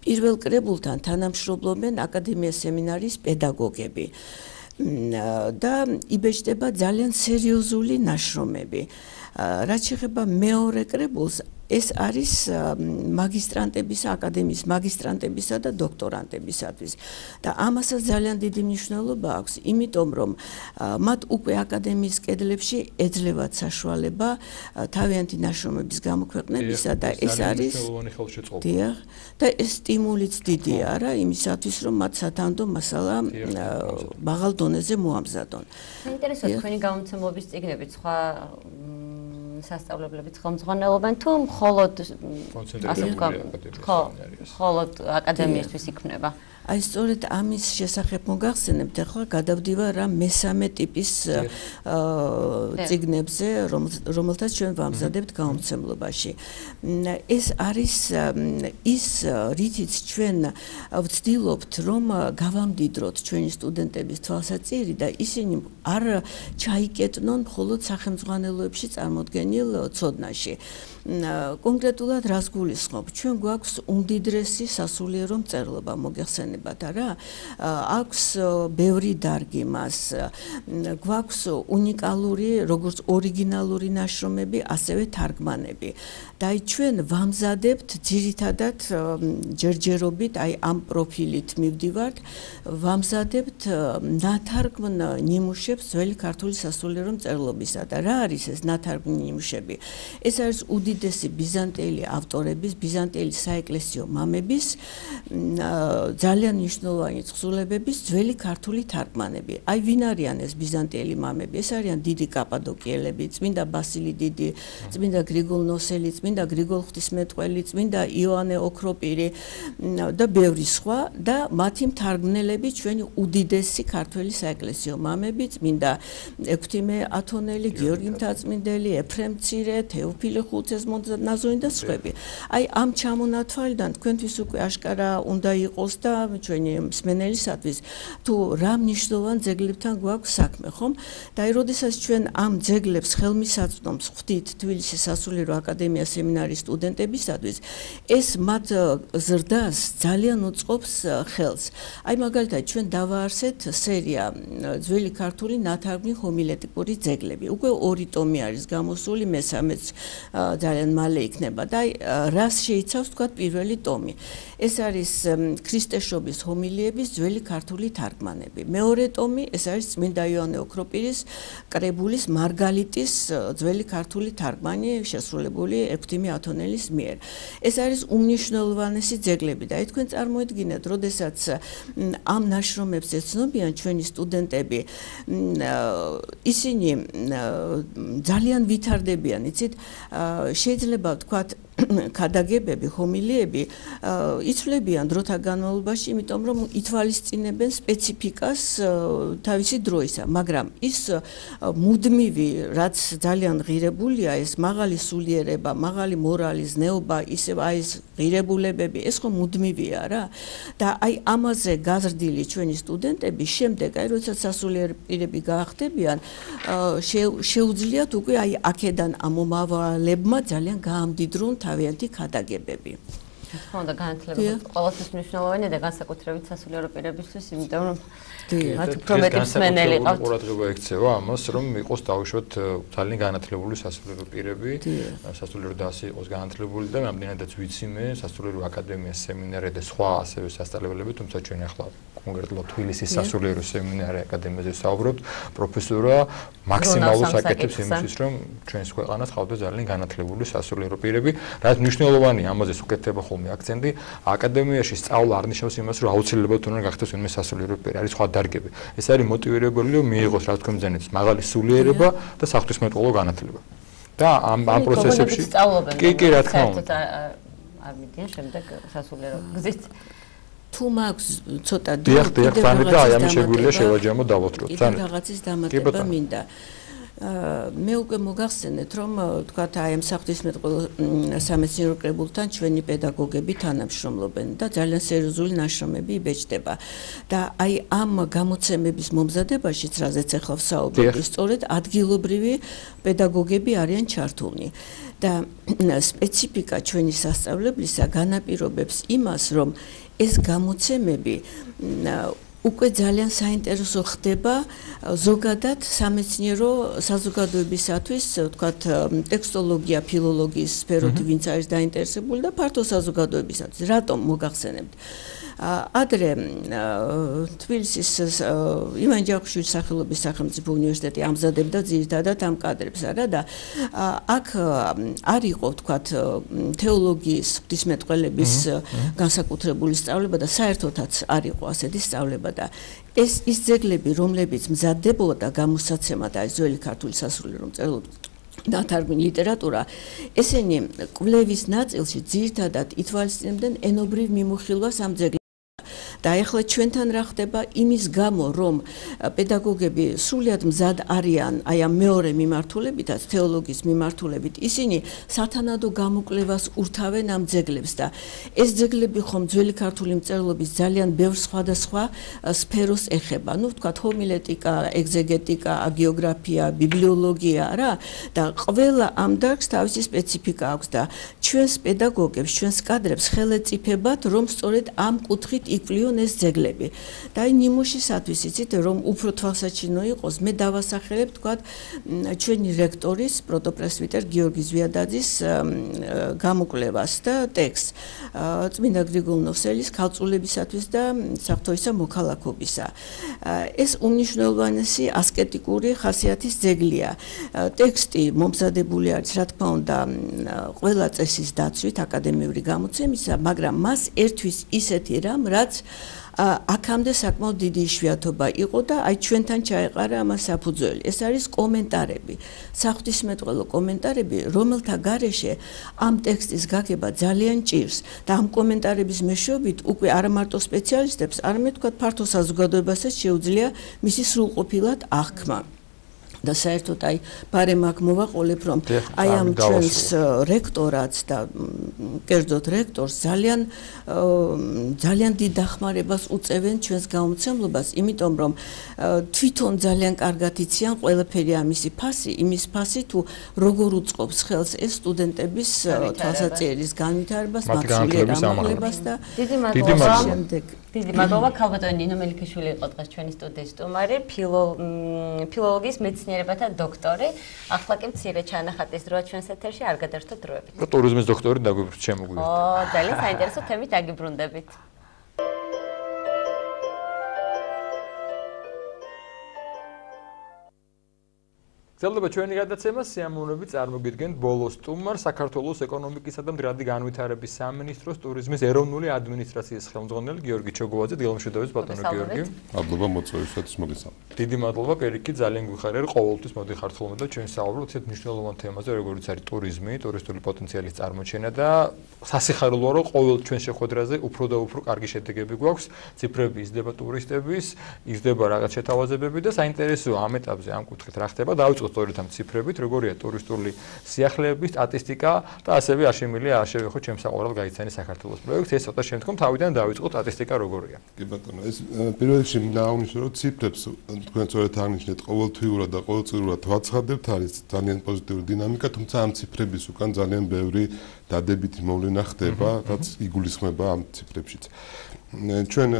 პირველ კრებულთან თანამშრომლობენ აკადემიას სემინარიის პედაგოგები და იბეჭდება ძალიან სერიოზული ნაშრომები. რაც შეეხება მეორე კრებულს, ეს არის მაგისტრანტების აკადემიის მაგისტრანტებისა და დოქტორანტებისათვის და ამასაც ძალიან დიდი მნიშვნელობა აქვს, იმიტომ რომ მათ უკვე აკადემიის კედლებში ეძლევათ საშუალება თავიანთი ნაშრომების გამოქვეყნებისა და ეს არის და ეს სტიმულიც დიდია რა იმისათვის რომ მათ სათანდო მასალა მაღალ დონეზე მოამზადონ. საინტერესოა თქვენი გამომცემლობის წიგნებით სხვა სასწავლებლებიც ხელმძღვანელობენ თუ მხოლოდ მხოლოდ აკადემიისთვის იქმნება? აი სწორედ ამის შესახებ მოგახსენებთ, ახლა გადავდივარ რა მესამე ტიპის წიგნებზე, რომელთაც ჩვენ ვამზადებთ გამომცემლობაში. ეს არის ის, რითიც ჩვენ ვცდილობთ, რომ გავამდიდროთ ჩვენი სტუდენტების თვალსაჩინო და ისინი არ ჩაიკეტნონ მხოლოდ სახელმძღვანელოებში წარმოდგენილ ცოდნაში. კონკრეტულად რას გულისხმობ? ჩვენ გვაქვს უმდიდრესი სასულიერო მწერლობა, მოგეხსენებათ რა? აქვს ბევრი დარგი მას. გვაქვს უნიკალური, როგორც ორიგინალური ნაშრომები, ასევე თარგმანები. და აი ჩვენ ვამზადებთ ძირითადად ჯერჯერობით, აი ამ პროფილით მივდივართ, ვამზადებთ ნათარგმნ ნიმუშებს ძველი ქართული სასულიერო მწერლობისა და რა არის ეს ნათარგმნ ნიმუშები? ეს არის უდიდესი ბიზანტიელი ავტორების, ბიზანტიელი საეკლესიო მამების ძალიან მნიშვნელოვანი თხზულებების ძველი ქართული თარგმანები. აი ვინ არიან ეს ბიზანტიელი მამები? ეს არიან დიდი კაპადოკიელები, წმინდა ბასილი დიდი, წმინდა გრიგოლ ნოსელი, წმინდა გრიგოლ ღვთისმეტყველი, წმინდა იოანე ოქროპირი და ბევრი სხვა და მათი მთარგმნელები ჩვენი უდიდესი ქართველი საეკლესიო მამები, წმინდა ექვთიმე ათონელი, გიორგი მთაწმინდელი, ეფრემ მცირე, თეოფილე ხუცესმონაზონი და სხვები. აი ამ ჩამონათვალიდან თქვენთვის უკვე აშკარა უნდა იყოს და ჩვენი მსმენელისათვის თუ რა მნიშვნელოვან ძეგლებთან გვაქვს საქმე, ხომ? და აი როდესაც ჩვენ ამ ძეგლებს ხელმისაწვდომს ხვდით თბილისის სასულიერო აკადემიას სემინარიის სტუდენტებისათვის, ეს მათ ზრდას ძალიან უწყობს ხელს. აი მაგალითად ჩვენ დავაარსეთ სერია ძველი ქართული ნათარგმნი ჰომილეტიკური ძეგლები. უკვე 2 ტომი არის გამოსული, მესამეც ძალიან მალე იქნება და აი რას შეიცავს თქვა პირველი ტომი. ეს არის ქრისტეშობის ჰომილიების ძველი ქართული თარგმანები. მეორე ტომი ეს არის წმინდა იოანე ოქროპირის კრებულის მარგალიტის ძველი ქართული თარგმანი შესრულებული ექვთიმე ათონელის მიერ. ეს არის უმნიშვნელოვანესი ძეგლები და აი თქვენ წარმოიდგინეთ, როდესაც ამ ნაშრომებს ეცნობიან ჩვენი სტუდენტები, ისინი ძალიან ვითარდებიან, იცით, შეიძლება ვთქვათ ქადაგებები, ჰომილიები იცვლებიან დროთა განმავლობაში, იმიტომ რომ ითვალისწინებენ სპეციფიკას თავისი დროისა, მაგრამ ის მუდმივი, რაც ძალიან ღირებულია, ეს მაღალი სულიერება, მაღალი მორალი, ზნეობა, ისევ აი ეს ღირებულებები, ეს ხო მუდმივია რა. და აი ამაზე გაზრდილი ჩვენი სტუდენტები შემდეგ, აი როდესაც სასულიერო პირები გაახდებიან, შეუძლიათ უკვე აი აქედან ამ მომავალებმა ძალიან გაამდიდრონ თავიანთი ქადაგებები. თქმა უნდა, განათლება ყოველთვის მნიშვნელოვანია და განსაკუთრებით სასულიერო პირებისთვის, იმიტომ რომ მათ უფრო მეტი მსმენელი ყავთ. ყურადღება ექცევა ამას, რომ იყოს დაუშვათ ძალიან განათლებული სასულიერო პირები, სასულიერო დასი იყოს განათლებული და რამდენადაც ვიცი მე, სასულიერო აკადემია, სემინარი და სხვა ასევე სასწავლებლები, თუმცა ჩვენ ახლა კონკრეტულად თბილისის სასულიერო სემინარი აკადემიაზე ვსაუბრობთ, პროფესორა მაქსიმალურს აკეთებს იმისთვის, რომ ჩვენს ქვეყანას ყავდეს ძალიან განათლებული სასულიერო პირები, რაც მნიშვნელოვანია, ამაზე უკეთდება ხოლმე აქცენტი. აკადემიაში სწავლა არ ნიშნავს იმას, რომ აუცილებლად უნდა გახდეს ვინმე სასულიერო პირი, არის სხვა დარგები. ეს არის მოტივირებული, რომ მიიღოს, რა თქმა უნდა, მაღალი სულიერება და საღვთისმეტყველო განათლება. და ამ პროცესებში კი, რა თქმა უნდა. არ მიდიან შემდეგ სასულიერო გზით. თუ მაქვს ცოტა დრო, კიდევ და აი ამის შეგვიძლია შევაჯამო დავოთროთ. ძალიან რაღაცის დამატება მინდა. მე უკვე მოგახსენეთ, რომ თქვათ აი ამ საღვთისმეტყველო სამეცნიერო კრებულთან ჩვენი პედაგოგები თანამშრომლობენ და ძალიან სერიოზული ნაშრომები იბეჭდება. და აი ამ გამოცემების მომზადებაშიც, რაზეც ახლა ვსაუბრობ, სწორედ ადგილობრივი პედაგოგები არიან ჩართულნი. და სპეციფიკა ჩვენი სასწავლებლისა განაპირობებს იმას, რომ ეს გამოცემები უკვე ძალიან საინტერესო ხდება ზოგადად სამეცნიერო საზოგადოებისათვის, ვთქვათ, ტექსტოლოგია, ფილოლოგიის სფეროთი ვინც არის დაინტერესებული და ფართო საზოგადოებისათვის. რატომ მოგახსენებთ? ადრე თბილისის იმან ჯავახიშვილის სახელობის სახელმწიფო უნივერსიტეტი ამზადებდა ძირითადად ამ კადრებს, არა და აქ არ იყო, ვთქვათ, თეოლოგიის, ღვთისმეტყველების განსაკუთრებული სწავლება და საერთოდაც არ იყო ასეთი სწავლება და ეს ის ძეგლები, რომლებიც მზადდებოდა გამოსაცემად აი ძველი ქართული სასულიერო მწერლობის დათარგმნილი ლიტერატურა, ესენი კვლევის ნაწილში ძირითადად ითვალისწინებდნენ ენობრივ მიმოხილვას ამ ძეგლებში. და ახლა ჩვენთან რა ხდება იმის გამო, რომ პედაგოგები სრულიად მზად არიან აი ამ მეორე მიმართულებითაც, თეოლოგიის მიმართულებით, ისინი სათანადო გამოკვლევას ურთავენ ამ ძეგლებს და ეს ძეგლები ხომ ძველი ქართული მწერლობის ძალიან ბევრ სხვადასხვა სფეროს ეხება. ნუ ვთქვათ, ჰომილეტიკა, ეგზეგეტიკა, აგიოგრაფია, ბიბლიოლოგია, რა და ყველა ამ დარგს თავისი სპეციფიკა აქვს და ჩვენს პედაგოგებს, ჩვენს კადრებს ხელეწიფებათ, რომ სწორედ ამ კუთხით იკვლიონ ეს ძეგლები. და აი ნიმუშისათვის იცით, რომ უფრო თვალსაჩინო იყოს, მე დავასახელებ, თქვათ, ჩვენი რექტორის, პროტოპრესვიტერ გიორგი ზვიადაძის გამოკვლევას და ტექსტს წმინდა გრიგოლ ნოვსელის ქალწულებისათვის და საღვთოისა მოქალაქობისა. ეს უმნიშვნელოვანესი ასკეტიკური ხასიათის ძეგლია. ტექსტი მომზადებული არის, რა თქმა უნდა, ყველა წესის დაცვით აკადემიური გამოცემისა, მაგრამ მას ერთვის ისეთი რამ, რაც აქამდე საკმაოდ დიდი იშვიათობა იყო და აი ჩვენთან ჩაეყარა ამას საფუძველი. ეს არის კომენტარები, საღვთისმეტყველო კომენტარები, რომელთა გარეშე ამ ტექსტის გაგება ძალიან ჭირს და ამ კომენტარების მეშვეობით უკვე არა მარტო სპეციალისტებს, არამედ თქვათ ფართო საზოგადოებასაც შეუძლია მისი სრულყოფილად აღქმა. და საერთოდ აი ბარემ აქ მოვაყოლებ, რომ აი ამ ჩვენს რექტორატს და კერძოდ რექტორს ძალიან დიდ დახმარებას უწევენ ჩვენს გამოცემლობას, იმიტომ რომ თვითონ ძალიან კარგად იციან ყველაფერი ამისი ფასი, იმის ფასი თუ როგორ უწყობს ხელს ეს სტუდენტების თვალსაწიერის განვითარებას, მათ სულიერ ამაღლებას და დიდი მადლობა. დიდი მადლობა, ქალბატონი ნინო მელიქიშვილი იყო დღეს ჩვენი სტუდიის სტუმარი, ფილოლოგიის მეცნიერებათა დოქტორი. ახლა კი მცირე ჩანახატის დროა ჩვენს ეთერში, არ გადარჩოთ დროებით. ტურიზმის დოქტორი შემოგვიერთდა. ძალიან საინტერესო თემით დაგიბრუნდებით. გრძელდება ჩვენი გადაცემა, სიამოვნებით წარმოგიდგენთ ბოლო სტუმარს, საქართველოს ეკონომიკისა და მდგრადი განვითარების სამინისტროს ტურიზმის ეროვნული ადმინისტრაციის ხელმძღვანელი გიორგი ჩოგოვაძე. დილამშვიდობის ბატონო გიორგი. მადლობა მოწვევისათვის, მოგესალმებით. დიდი მადლობა პირიქით ძალიან გვიხარია რომ ყოველთვის მოდიხართ ხოლმე და ჩვენ საუბრობთ ერთ მნიშვნელოვან თემაზე როგორც არის ტურიზმი, ტურისტული პოტენციალის წარმოჩენა და სასიხარულოა რომ ყოველ ჩვენ შეხვედრაზე უფრო და უფრო კარგი შედეგები გვაქვს, ციფრები იზრდება ტურისტების, იზრდება რაღაც შეთავაზებები და საინტერესოა ამ ეტაპზე ამ კუთხით რა ხდება. დავიწყოთ სწორედ ამ ციფრებით, როგორია ტურისტული სიახლეების სტატისტიკა და ასევე აშემილია შევეხოთ ჩემს საყვარელ გაიცანი საქართველოს პროექტს. ეს ცოტა შემდგომ თავიდან დავიწყოთ სტატისტიკა როგორია. კი ბატონო, ეს პირველ რიგში მინდა აღვნიშნო, რომ ციფრებს თქვენ სწორედ აღნიშნეთ, ყოველთვიურად და ყოველწლიურად ვაცხადებთ, არის ძალიან პოზიტიური დინამიკა, თუმცა ამ ციფრების უკან ძალიან ბევრი დადებითი მოვლენა ხდება, რაც იგულისხმება ამ ციფრებშიც. ჩვენ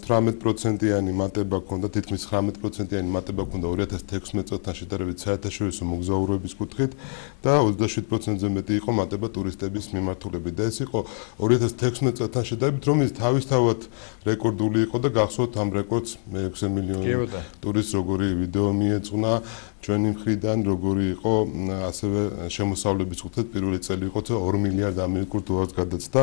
18%-იანი მატება გქონდა, თითქმის 19%-იანი მატება გქონდა 2016 წელთან შედარებით საერთაშორისო მოგზაურობის კუთხით და 27%-ზე მეტი იყო მატება ტურისტების მიმართულებით. და ეს იყო 2016 წელთან შედარებით, რომელიც თავისთავად რეკორდული იყო და გახსოვთ ამ რეკორდს 6 მილიონი ტურისტს როგორი ვიდეო მიეძღვნა ჩვენი მხრიდან, როგორი იყო ასევე შემოსავლების კუთხით პირველი წელი იყო 2 მილიარდ ამერიკულ დოლარს გადაცდა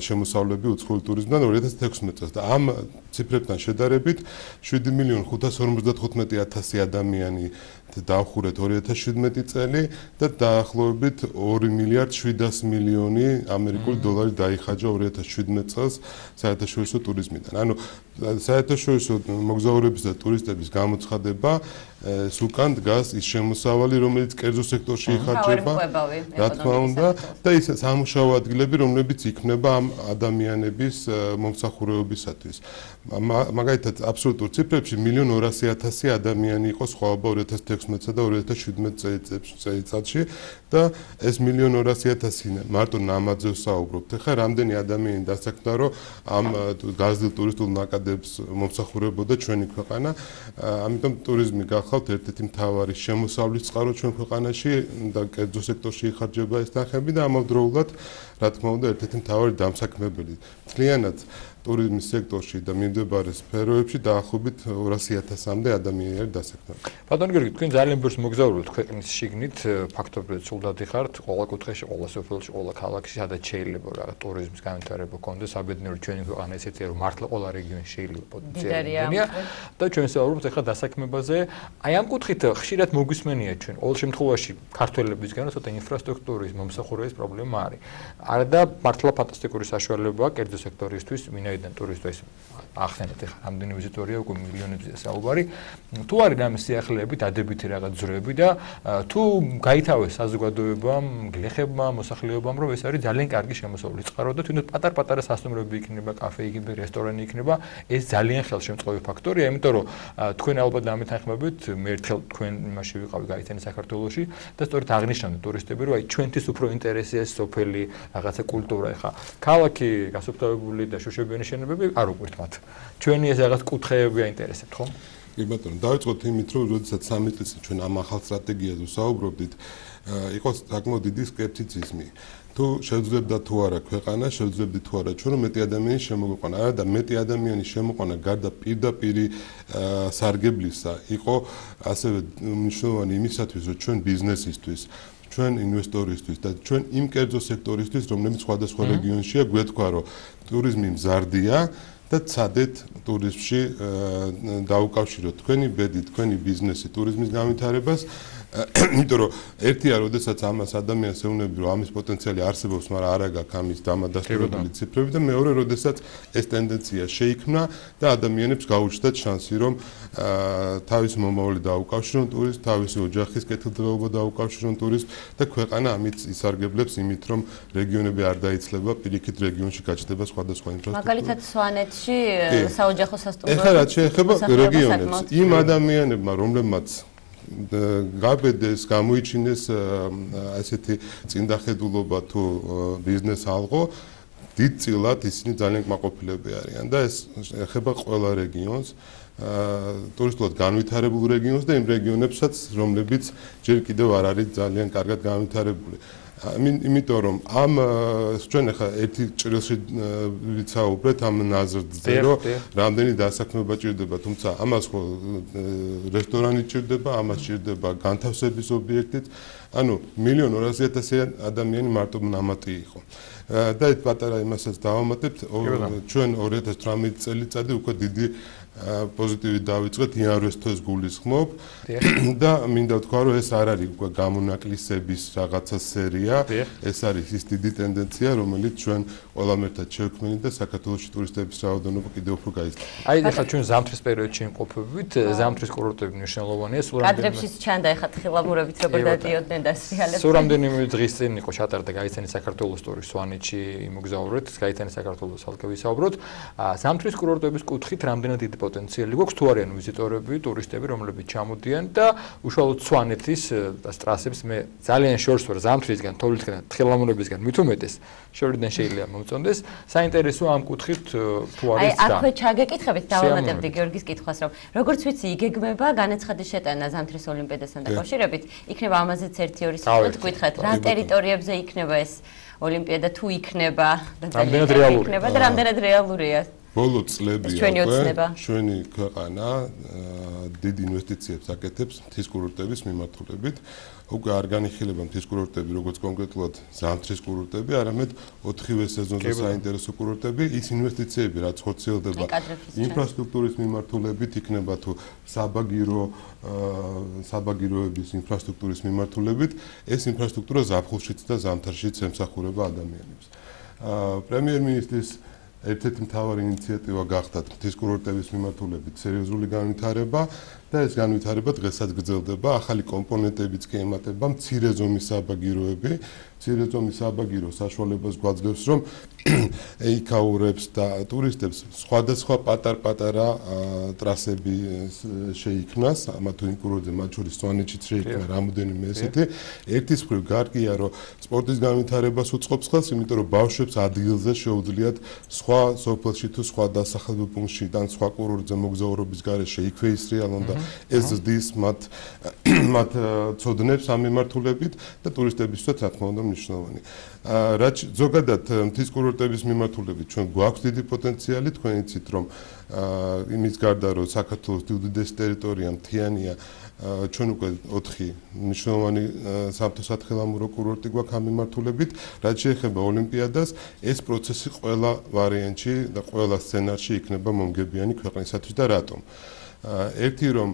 შემოსავლები უცხოელი ტურიზმიდან 2016 წელს და ამ ციფრებთან შედარებით 7.555.000 ადამიანი დაახურეთ 2017 წელი და დაახლოებით 2.7 ამერიკული დოლარი დაიხარჯა 2017 წელს საერთაშორისო ტურიზმიდან. ანუ საერთაშორისო მოგზაურების და ტურისტების გამოცხადება უკან დგას ის შემოსავალი, რომელიც კერძო სექტორში იხარჯება, რა თქმა უნდა, და ის სამუშაო ადგილები, რომლებიც იქმნება ამ ადამიანების მომსახურებისათვის. მაგალითად, აბსოლუტურ ციფრებში 1.200.000 ადამიანი იყო სხვაობა 2016 და 2017 წელიწადში და ეს 1.200.000 მარტო ნამაძევ საუბრობთ. ეხლა რამდენი ადამიანი დასაქმდა, რომ ამ გაზრდილ ტურისტულ ნაკადებს მომსახურებოდა ჩვენი ქვეყანა, ამიტომ ტურიზმი გახლავთ ერთ-ერთი მთავარი შემოსავლის წყარო ჩვენ ქვეყანაში და კერძო სექტორში იხარჯება ეს თანხები და ამავდროულად, რა თქმა უნდა, ერთ-ერთი მთავარი დამსაქმებელი. მთლიანად ტურიზმის სექტორში და მიმდებარე სფეროებში დაახლოებით 200.000-მდე ადამიანი არის დასაქმებული. ბატონო გიორგი, თქვენ ძალიან ბევრს მოგზაურობთ ქვეყნის შიგნით, ფაქტობრივად სულდად იხართ ყველა კუთხეში, ყველა სოფელში, ყველა ქალაქში, სადაც შეიძლება რაღაც ტურიზმის განვითარება გქონდეს, საბედნიეროდ ჩვენი ქვეყანა ესეთია, რომ მართლა ყველა რეგიონში შეიძლება პოტენციალი მქონია და ჩვენ საუბრობთ ახლა დასაქმებაზე. აი ამ კუთხით ხშირად მოგვისმენია ჩვენ, ყოველ შემთხვევაში ქართველებისგან ცოტა ინფრასტრუქტურის მომსახურების პრობლემა არის. არა და მართლა ფანტასტიკური საშუალებაა კერძო სექტორისთვის ვინაიდან ტურისტებს ახსენეთ ახლა რამდენი ვიზიტორია უკვე მილიონებზე საუბარი თუ არის რამე სიახლეები დადებითი რაღაც ძროები და თუ გაითავეს საზოგადოებამ გლეხებმა მოსახლეობამ რომ ეს არის ძალიან კარგი შემოსავლის წყარო და თუნდაც პატარ-პატარა სასტუმროები იქნება კაფე იქნება რესტორანი იქნება ეს ძალიან ხელშემწყობი ფაქტორია იმიტომ რომ თქვენ ალბათ დამეთანხმებით მე ერთხელ თქვენ იმაში ვიყავი გაიცანი საქართველოში და სწორედ აღნიშნავთ ტურისტები რომ აი ჩვენთვის უფრო ინტერესია სოფელი რაღაცა კულტურა ახლა ქალაქი გასუფთავებული და შუშებიანი შენობები არ უყვირთ მათ ჩვენი ეს რაღაც კუთხეები აინტერესებთ ხო? კი ბატონო, დავიწყოთ იმით, რომ როდესაც 3 წელს ჩვენ ამ ახალ სტრატეგიაზე ვსაუბრობდით, იყო საკმაოდ დიდი სკეპტიციზმი. თუ შეძლებდა თუ არა ქვეყანა, შეძლებდი თუ არა ჩვენ რომ მეტი ადამიანი შემოგვიყვანა. არა და მეტი ადამიანი შემოყვანა გარდა პირდაპირი სარგებლისა, იყო ასევე მნიშვნელოვანი იმისათვის, რომ ჩვენ ბიზნესისთვის ჩვენ ინვესტორისთვის და ჩვენ იმ კერძო სექტორისთვის, რომლებიც სხვადასხვა რეგიონშია, გვეთქვა, რომ ტურიზმი მზარდია და ცადეთ ტურიზმში დაუკავშიროთ თქვენი ბედი, თქვენი ბიზნესი ტურიზმის განვითარებას. იმიტომ რომ ერთია, როდესაც ამას ადამიანს ეუბნები, რომ ამის პოტენციალი არსებობს, მაგრამ არა გაქვს ამის დამადასტურებელი ციფრები და მეორე, როდესაც ეს ტენდენცია შეიქმნა და ადამიანებს გაუჩნდათ შანსი, რომ თავის მომავალი დაუკავშირონ ტურიზმს, თავისი ოჯახის კეთილდღეობა დაუკავშირონ ტურიზმს და ქვეყანა ამით ისარგებლებს იმით, რომ რეგიონები არ დაიცლება, პირიქით რეგიონში გაჩნდება სხვადასხვა ინფრასტრუქტურა. მაგალითად სვანეთში საოჯახო სასტუმროები. ეხლა რაც შეეხება რეგიონებს, იმ ადამიანებმა, რომლებმაც გაბედეს, გამოიჩინეს ასეთი წინდახედულობა თუ ბიზნეს ალღო, დიდწილად ისინი ძალიან კმაყოფილები არიან და ეს ეხება ყველა რეგიონს, ტურისტულად განვითარებულ რეგიონს და იმ რეგიონებსაც, რომლებიც ჯერ კიდევ არ არის ძალიან კარგად განვითარებული. იმიტომ რომ ამ ჩვენ ახლა ერთი ჭრილში ვიცაუბრეთ ამ ნაზრდზე რომ რამდენი დასაქმება ჭირდება თუმცა ამას ხო რესტორანი ჭირდება ამას ჭირდება განთავსების ობიექტიც ანუ 1.200.000 ადამიანი მარტო ნამატი იყო და ეს პატარა იმასაც დავამატებთ ჩვენ 2018 წელიწადი უკვე დიდი პოზიტივი დავიწყეთ, იაროს თოს გულისხმობ და მინდა ვთქვა, რომ ეს არ არის უკვე გამონაკლისების რაღაცა სერია, ეს არის ის დიდი ტენდენცია, რომელიც ჩვენ ყველამ ერთად შევქმნით და საქართველოში ტურისტების რაოდენობა კიდევ უფრო გაიზარდა. აი, ახლა ჩვენ ზამთრის პერიოდში იმყოფებით, ზამთრის კურორტები მნიშვნელოვანია, სულ კადრებშიც ჩანდა ახლა თხილამურებით როგორ დადიოდნენ და სრიალებს. სულ რამდენიმე დღის წინ იყო ჩატარდა გაიცანი საქართველოს ტურის სვანეთში იმოგზაურეთ, გაიცანი საქართველოს ალკე ვისაუბროთ. ზამთრის კურორტების კუთხით რამდენად დიდი პოტენციალი გვაქვს თუ არიან ვიზიტორები, ტურისტები, რომლებიც ჩამოდიან და უშუალოდ სვანეთის ტრასებს მე ძალიან შორს ვარ ზამთრისგან, თოვლისგან, თხილამურებისგან მით უმეტეს შორიდან შეიძლება მომწონდეს. საინტერესო ამ კუთხით თუ არის და აი აქვე ჩაგეკითხებით დავამატებდი გიორგის კითხვას, რომ როგორც ვიცი იგეგმება განაცხადის შეტანა ზამთრის ოლიმპიადასთან დაკავშირებით, იქნება ამაზეც 1-2 სიტყვით გითხრათ, რა ტერიტორიებზე იქნება ეს ოლიმპიადა თუ იქნება და რამდენად რეალურია? ბოლო წლებია ჩვენი ქვეყანა დიდ ინვესტიციებს აკეთებს მთის კურორტების მიმართულებით. უკვე არ განიხილება მთის კურორტები, როგორც კონკრეტულად ზამთრის კურორტები, არამედ 4-ვე სეზონზე საინტერესო კურორტები. ის ინვესტიციები, რაც ხორციელდება ინფრასტრუქტურის მიმართულებით, იქნება თუ საბაგიროების ინფრასტრუქტურის მიმართულებით, ეს ინფრასტრუქტურა ზაფხულშიც და ზამთარშიც ემსახურება ადამიანებს. პრემიერ-მინისტრის ერთ-ერთი მთავარი ინიციატივა გახდათ მთის კურორტების მიმართულებით სერიოზული განვითარება და ეს განვითარება დღესაც გრძელდება. ახალი კომპონენტებიც კი ემატება მცირე ზომის საბაგიროები. მცირე ზომის საბაგირო საშუალებას გვაძლევს, რომ ეიქაურებს და ტურისტებს სხვადასხვა პატარ-პატარა ტრასები შეიქმნას, ამა თუ იმ კურორტზე, მათ შორის სვანეთშიც შეიქმნა რამოდენიმე ესეთი. ერთის მხრივ გარკია, რომ სპორტის განვითარებას უწყობს ხელს, იმიტომ რომ ბავშვებს ადგილზე შეუძლიათ სხვა სოფელში თუ სხვა დასახლებულ პუნქტში და სხვა კურორტზე მოგზაურობის გარეშე იქვე ისრიალონ და ეს ზრდის მათ ცოდნებს ამ მიმართულებით და ტურისტებისთვის რა თქმა უნდა მნიშვნელოვანი. რაც ზოგადად მთის კურორტების მიმართულებით ჩვენ გვაქვს დიდი პოტენციალი, თქვენ იცით რომ იმის გარდა რომ საქართველოს უდიდესი ტერიტორია მთიანია, ჩვენ უკვე 4 მნიშვნელოვანი სამთო-სათხილამურო კურორტი გვაქვს ამ მიმართულებით, რაც შეეხება ოლიმპიადას, ეს პროცესი ყველა ვარიანტში და ყველა სცენარში იქნება მომგებიანი ქვეყნისათვის და რატომ? ერთი რომ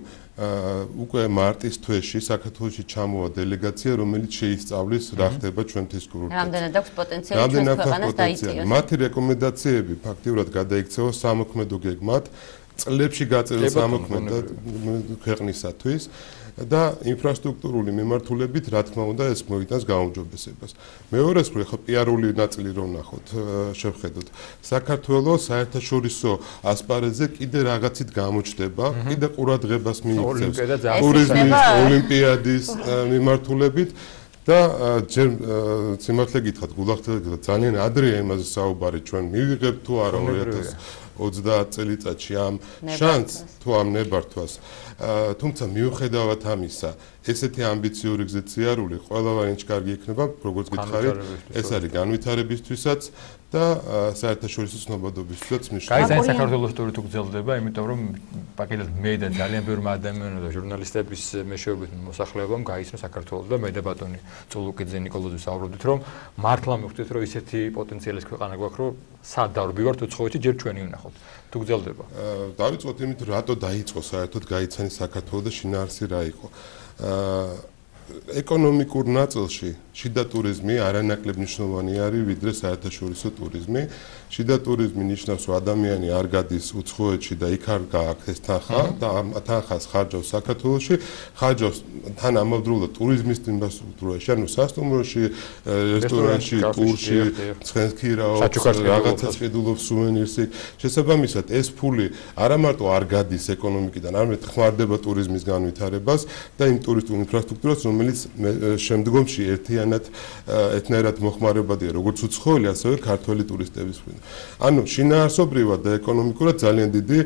უკვე მარტის თვეში საქართველოში ჩამოვა დელეგაცია, რომელიც შეისწავლის რა ხდება ჩვენთვის კურორტებში. რამდენად აქვს პოტენციალი ჩვენს ქვეყანას დაიწიოს. მათი რეკომენდაციები ფაქტიურად გადაიქცევა სამოქმედო გეგმად, წლებში გაწერილ სამოქმედო ქვეყნისათვის და ინფრასტრუქტურული მიმართულებით, რა თქმა უნდა, ეს მოიტანს გაუმჯობესებას. მეორეს მხრივ, ხო პიარული ნაწილი რო ვნახოთ, შევხედოთ. საქართველოს საერთაშორისო ასპარეზზე კიდე რაღაცით გამოჩნდება, კიდე ყურადღებას მიიქცევს ტურიზმის, ოლიმპიადის მიმართულებით და ჯერ სიმართლე გითხრათ, გულახდილად ძალიან ადრეა იმაზე საუბარი, ჩვენ მივიღებთ თუ არა 2030 წელიწადში ამ შანსს თუ ამ ნებართვას. თუმცა მიუხედავად ამისა, ესეთი ამბიციური გზեցიარული ყველა ვარიანტში კარგი იქნება, როგორც გითხარით, ეს არის განვითარებისთვისაც და საერთაშორისო ცნობადობისთვისაც მნიშვნელოვანი. გაიცანი საქართველოს ტური თუ გრძელდება, იმიტომ რომ პაკეტად მე და ძალიან ბევრი ადამიანი და ჟურნალისტების მეშვეობით მოსახლეობამ გაიცნო საქართველოს და მე და ბატონი წულუკიძე ნიკოლოზი საუბრობდით, რომ მართლა მივხვდით, რომ ისეთი პოტენციალის ქვეყანა გვაქვს, რომ სადარბი ვართ უცხოეთში, ჯერ ჩვენი ვნახოთ. თუ გრძელდება. დავიწყოთ იმით, რატო დაიწყო საერთოდ გაიცანი საქართველოს და შინაარსი რა იყო. ეკონომიკურ ნაწილში შიდა ტურიზმი არანაკლებ მნიშვნელოვანი არის ვიდრე საერთაშორისო ტურიზმი. შიდა ტურიზმი ნიშნავს, რომ ადამიანი არ გადის უცხოეთში და იქ არ გააქცეს თანხა და ამ თანხას ხარჯავს საქართველოში, ხარჯავს თან ამავდროულად ტურიზმის ინფრასტრუქტურაში, ანუ სასტუმროში, რესტორანში, ტურში, ცხენქირაო, რაღაცას ყიდულობს სუვენირსი. შესაბამისად, ეს ფული არა მარტო არ გადის ეკონომიკიდან, არამედ ხმარდება ტურიზმის განვითარებას და იმ ტურისტულ ინფრასტრუქტურას, რომელიც შემდგომში ერთნაირად მოხმარებადია როგორც უცხოელი, ასევე ქართველი ტურისტების მხრიდან. ანუ შინაარსობრივად და ეკონომიკურად ძალიან დიდი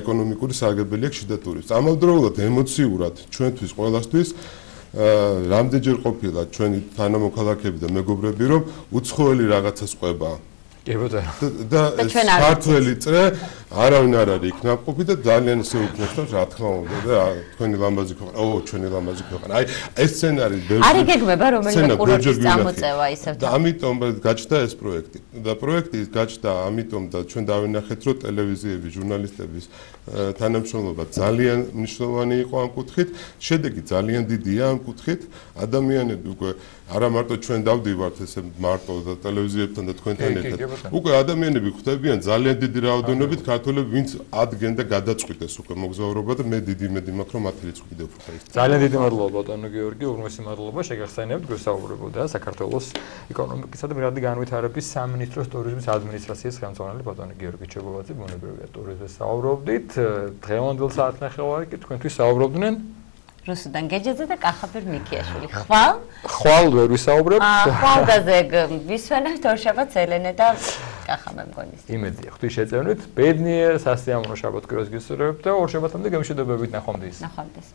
ეკონომიკური სარგებელი აქვს შიდა ტურიზმს. ამავდროულად ემოციურად ჩვენთვის ყველასთვის რამდენჯერ ყოფილა ჩვენი თანამოქალაქეები და მეგობრები, რომ უცხოელი რაღაცას ყვება და საქართველოს წრე არავინ არ არის იქ ნაპყოფი და ძალიან ისე უკნებს რა თქმა უნდა და თქვენი ლამაზი ქვეყანა ჩვენი ლამაზი ქვეყანა აი ეს სცენარი არის გეგმება რომელიმე კურორტის წამოწევა ისევ და ამიტომ გაჩნდა ეს პროექტი და პროექტი გაჩნდა ამიტომ და ჩვენ დავინახეთ რომ ტელევიზიების ჟურნალისტების თანამშრომლობა ძალიან მნიშვნელოვანი იყო ამ კუთხით შედეგი ძალიან დიდია ამ კუთხით ადამიანები უკვე არა მარტო ჩვენ დავდივართ ესე მარტო და ტელევიზიებთან და თქვენთან ერთად უკვე ადამიანები ხვდებიან ძალიან დიდი რაოდენობით ქართველები ვინც ადგენ და გადაწყვიტეს უკვე მოგზაურობა და მე დიდი იმედი მაქვს რომ მათი რიცხვი კიდევ უფრო დაიწყოს ძალიან დიდი მადლობა ბატონო გიორგი ურმესი მადლობა შეგახსენებთ გვესაუბრებოდა საქართველოს ეკონომიკისა და მიღწევა განვითარების სამინისტროს ტურიზმის ადმინისტრაციის ხელმძღვანელი ბატონო გიორგი ჩებოვაძე ბუნებრივია ტურიზმის საუბრობდით დღევანდელ საათნახევარი კი თქვენთვის საუბრობდნენ რუსუდან გეჯეძე და კახაბერ მიქიაშვილი. ხვალ ვერ ვისაუბრებთ. ხვალდაზე ვისვენებთ ორშაბათს ელენე და კახა მე მგონის. იმედია, ღვთის შეწევნით, ბედნიერ სასიამოვნო შაბათ-კვირას გისურვებთ და ორშაბათამდე გემშვიდობებით ნახვამდის. ნახვამდის.